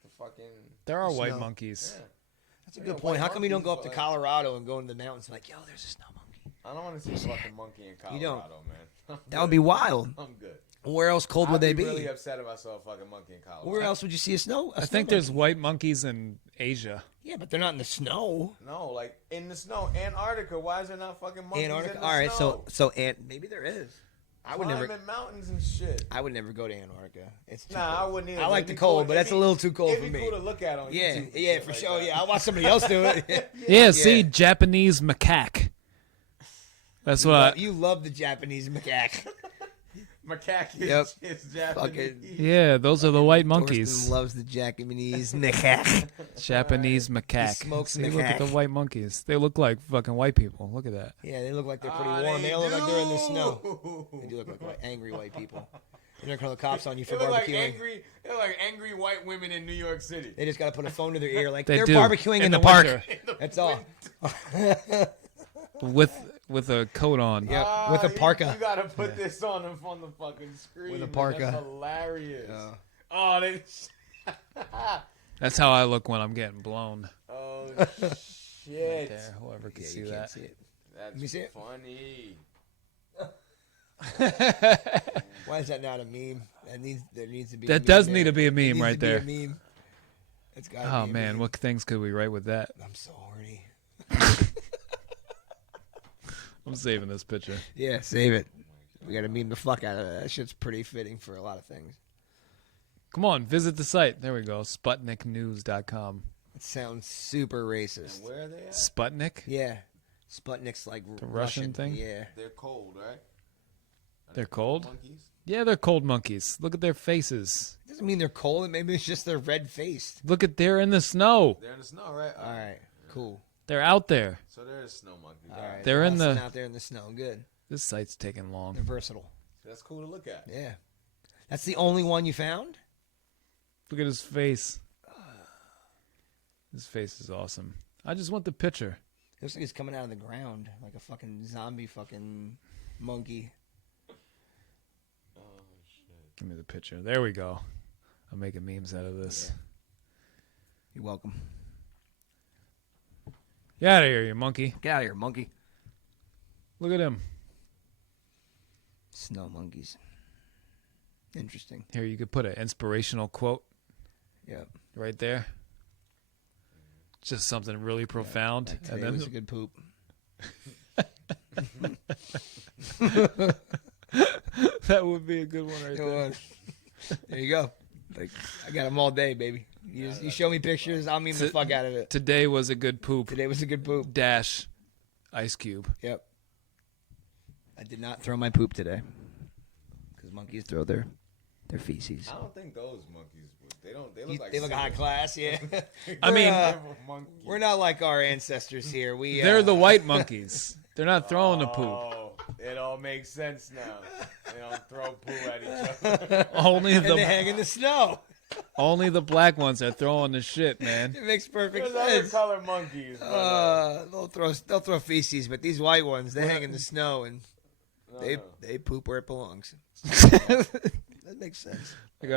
the fucking? There are Snow. white monkeys. Yeah. That's a Yeah, good white point. How come you don't go up monkeys, to but, like- Colorado and go into the mountains and like, yo, there's a snow monkey? I don't want to see a fucking monkey in Colorado, You don't. man. That would be wild. I'm good. Where else cold would I'd they be be? really upset if I saw a fucking monkey in Colorado. Where else would you see a snow? I think there's white monkeys in Asia. Yeah, but they're not in the snow. No, like in the snow. Antarctica. Why is there not fucking monkeys Antarctica. in the All right, snow? so maybe there is. I would never. Climbing mountains and shit. I would never go to Antarctica. It's too Nah, I cold. wouldn't either. I like It'd the be cold, cool- but that's it'd a little too cold it'd for be me. cool to look at on Yeah, YouTube and yeah, shit for like sure. that. Yeah, I'll watch somebody else do it. Yeah, see, Japanese macaque. That's what You love the Japanese macaque. Macaque Yep. is Japanese. Fucking- Yeah, those are the white Thorsten monkeys. loves the Japanese macaque. Japanese macaque. smokes See, look at the macaque. white monkeys. They look like fucking white people. Look at that. Yeah, they look like they're pretty Ah, warm. They look like they're in the snow. do. They do look like angry white people. And they're calling the cops on you for They look like barbecuing. they look like angry white women in New York City. They just got to put a phone to their ear like They they're do. barbecuing in the, the park. winter. That's all. With a coat on. Yeah. with a parka. You gotta put this on the fucking screen. With a man. parka. That's hilarious. Yeah. Oh, they. That's how I look when I'm getting blown. Oh Right shit. there, whoever can Yeah, see you that. can't see it. That's me see it. funny. Why is that not a meme? There needs to be. That a meme does there. need to be a meme It needs right to be there. a meme. It's got. Oh be a man, meme. what things could we write with that? I'm so horny. I'm saving this picture. Yeah, save it. We got to meme the fuck out of that. That shit's pretty fitting for a lot of things. Come on, visit the site. There we go. SputnikNews.com. It sounds super racist. And where are they at? Sputnik? Yeah, Sputnik's like The Russian thing? Yeah. They're cold, right? Are They're they cold? Monkeys. Yeah, they're cold monkeys. Look at their faces. Doesn't mean they're cold. Maybe it's just they're red faced. Look at they're in the snow. They're in the snow, right? All right, cool. They're out there. So there's snow monkeys. All right, They're in busting the- out there in the snow. Good. This site's taking They're long. versatile. That's cool to look at. Yeah. That's the only one you found? Look at his face. His face is awesome. I just want the picture. It looks like he's coming out of the ground like a fucking zombie fucking monkey. Oh shit. Give me the picture. There we go. I'm making memes out of this. You're welcome. Get out of here, you monkey. Get out of here, monkey. Look at him. Snow monkeys. Interesting. Here, you could put an inspirational quote Yeah. right there. Just something really profound. Today and then was a good poop. that would be a good one right It there. was. There you go. Like, I got them all day, baby. You show me pictures, I'll meme the fuck out of it. Today was a good poop. Today was a good poop. Dash Ice Cube. Yep. I did not throw my poop today. Because monkeys throw their feces. I don't think those monkeys would. They don't. They look like. They look high class, yeah. I mean, We're not like our ancestors here. We They're the white monkeys. They're not throwing the poop. Oh, it all makes sense now. They don't throw poo at each other. Only and they the hang in the snow. black ones are throwing the shit, man. It makes perfect There's other sense. color monkeys. But, They'll throw feces, but these white ones they hang in the snow and no, they no. they poop where it belongs. That makes sense. They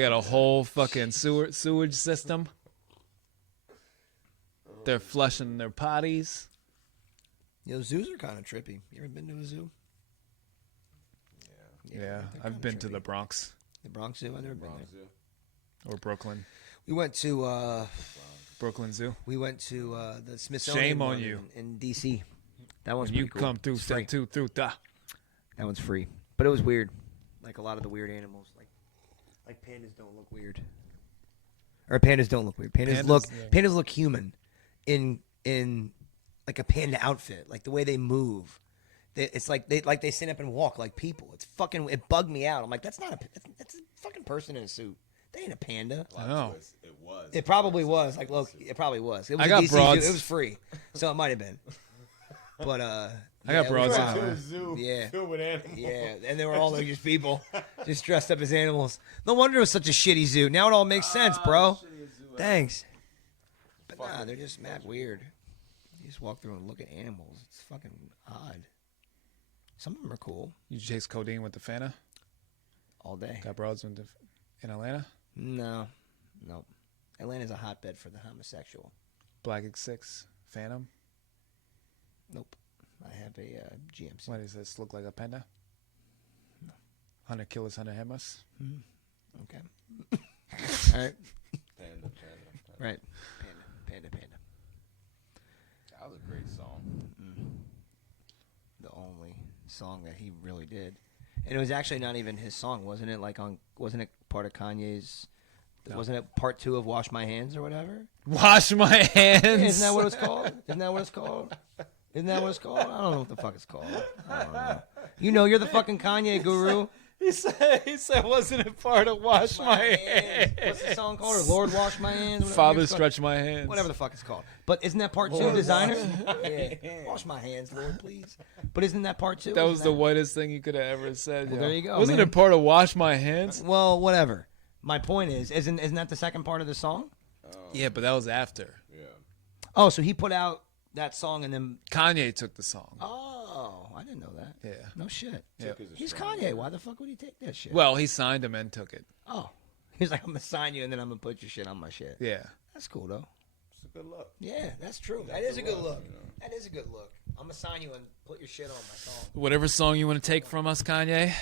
got a whole fucking sewage system. They're flushing their potties. Zoos are kind of trippy. You ever been to a zoo? Yeah, they're I've kinda been to trippy. the Bronx The Bronx Zoo. I've never been Bronx there. Zoo. or Brooklyn. We went to Brooklyn Zoo. the Smithsonian. Shame on one you. in DC. That one's When you pretty cool. come through It's free. step two through da. That one's free, but it was weird. Like a lot of the weird animals, like pandas don't look weird. Or pandas don't look weird. Pandas look human, in like a panda outfit. Like the way they move It's like they stand up and walk like people. It's fucking. It bugged me out. I'm like, that's not a. That's a fucking person in a suit. They ain't a panda. I know. It was. It probably was. Like, look, it probably was. It was I got a DC broads. zoo. It was free, so it might have been. But I got it was broads wild. in To a zoo Yeah. filled with animals. Yeah, and they were all like just people, just dressed up as animals. No wonder it was such a shitty zoo. Now it all makes sense, bro. Thanks. But nah, they're just mad weird. You just walk through and look at animals. It's fucking odd. Some of them are cool. You chase codeine with the Fanta? All day. Got broads in Atlanta? No. Nope. Atlanta's a hotbed for the homosexual. Black X6? Phantom? Nope. I have a GMC. What does this look like, a panda? 100 kilos, 100 hemas? Okay. All right. Panda. Right. Panda. That was a great song. The only song that he really did. And it was actually not even his song, wasn't it? Wasn't it part of Kanye's? No. Wasn't it part 2 of "Wash My Hands" or whatever? Wash my hands! Yeah, isn't that what it's called? Isn't that what it's called? I don't know what the fuck it's called. I don't know. You know, you're the fucking Kanye guru. He said, wasn't it part of Wash My Hands? What's the song called? Or Lord, Wash My Hands? Whatever Father, it's called. stretch my hands. Whatever the fuck it's called. But isn't that part 2, Designer? Yeah. Wash my hands, Lord, please. But isn't that part 2? That was the whitest thing you could have ever said. Well, yo. there you go, Wasn't man. it part of Wash My Hands? Well, whatever. My point is, isn't that the second part of the song? Yeah, but that was after. Yeah. Oh, so he put out that song and then... Kanye took the song. Oh, I didn't know that. Yeah. No shit. Yeah. He's Kanye. Why the fuck would he take that shit? Well, he signed him and took it. Oh. He's like, I'm going to sign you and then I'm going to put your shit on my shit. Yeah. That's cool, though. It's a good look. Yeah, that's true. That is a good look. That is a good look. I'm going to sign you and put your shit on my song. Whatever song you want to take from us, Kanye,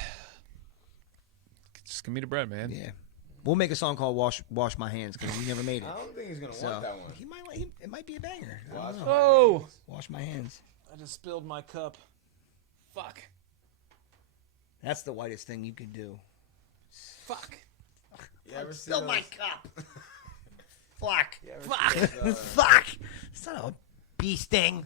just give me the bread, man. Yeah. We'll make a song called Wash My Hands because we never made it. I don't think he's gonna So want that one. it might be a banger. I Wash don't know. my Oh! Wash My Hands. I just spilled my cup. Fuck. That's the whitest thing you can do. Fuck. You ever see Spill those? my cup. Fuck. You ever Fuck. see those, Fuck. It's not a bee sting.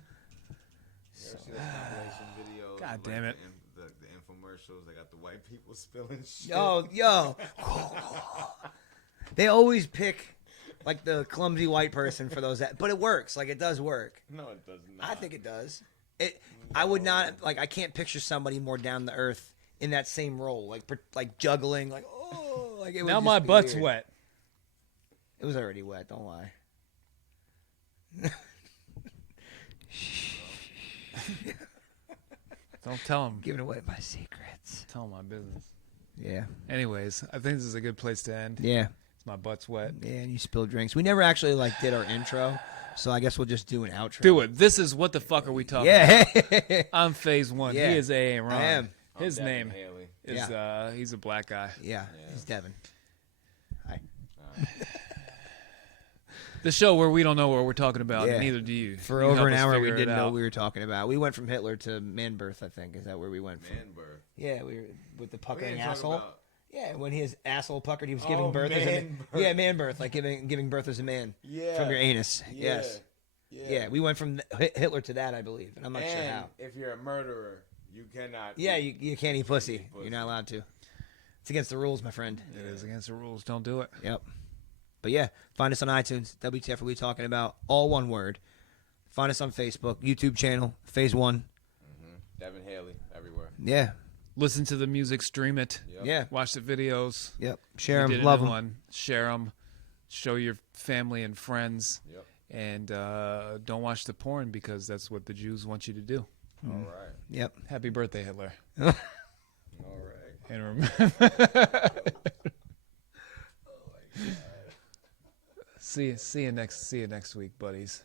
You ever see those compilation videos? God like damn it. The infomercials. They got the white people spilling shit. Yo. They always pick like the clumsy white person for those, but it works. Like it does work. No, it does not. I think it does. I would not like. I can't picture somebody more down to earth in that same role, like juggling, like like it would Now just my be butt's weird. wet. It was already wet. Don't lie. Don't tell him. Giving away my secrets. Tell him my business. Yeah. Anyways, I think this is a good place to end. Yeah. My butt's wet. Yeah. And you spilled drinks. We never actually did our intro, so I guess we'll just do an outro. Do it. This is what the fuck are we talking about? Yeah. I'm phase 1. Yeah. He is A. Ron. I am. His I'm name Devin Haley. is he's a black guy. Yeah. He's Devin. Hi. The show where we don't know what we're talking about, Yeah. neither do you. For You over help an us hour, we figure it didn't know out. what we were talking about. We went from Hitler to man birth, I think. Is that where we went from? Man birth. Yeah, we were with the We puckering didn't talk asshole. about- Yeah, when his asshole puckered, he was giving birth as a man man. birth. Yeah, man birth, like giving birth as a man Yeah. from your anus. Yeah. Yes. Yeah, we went from Hitler to that, I believe, and I'm not sure And how. if you're a murderer, you cannot. Yeah, you can't eat pussy. pussy. You're not allowed to. It's against the rules, my friend. It is against the rules. Don't do it. Yep. But yeah, find us on iTunes. WTF are we talking about? All one word. Find us on Facebook, YouTube channel, Phase 1. Devin Haley everywhere. Yeah. Listen to the music. Stream it. Yep. Yeah. Watch the videos. Yep. Share We them. did Love a new them. one. Share them. Show your family and friends. Yep. And don't watch the porn because that's what the Jews want you to do. All right. Yep. Happy birthday, Hitler. All right. And remember. See you next week, buddies.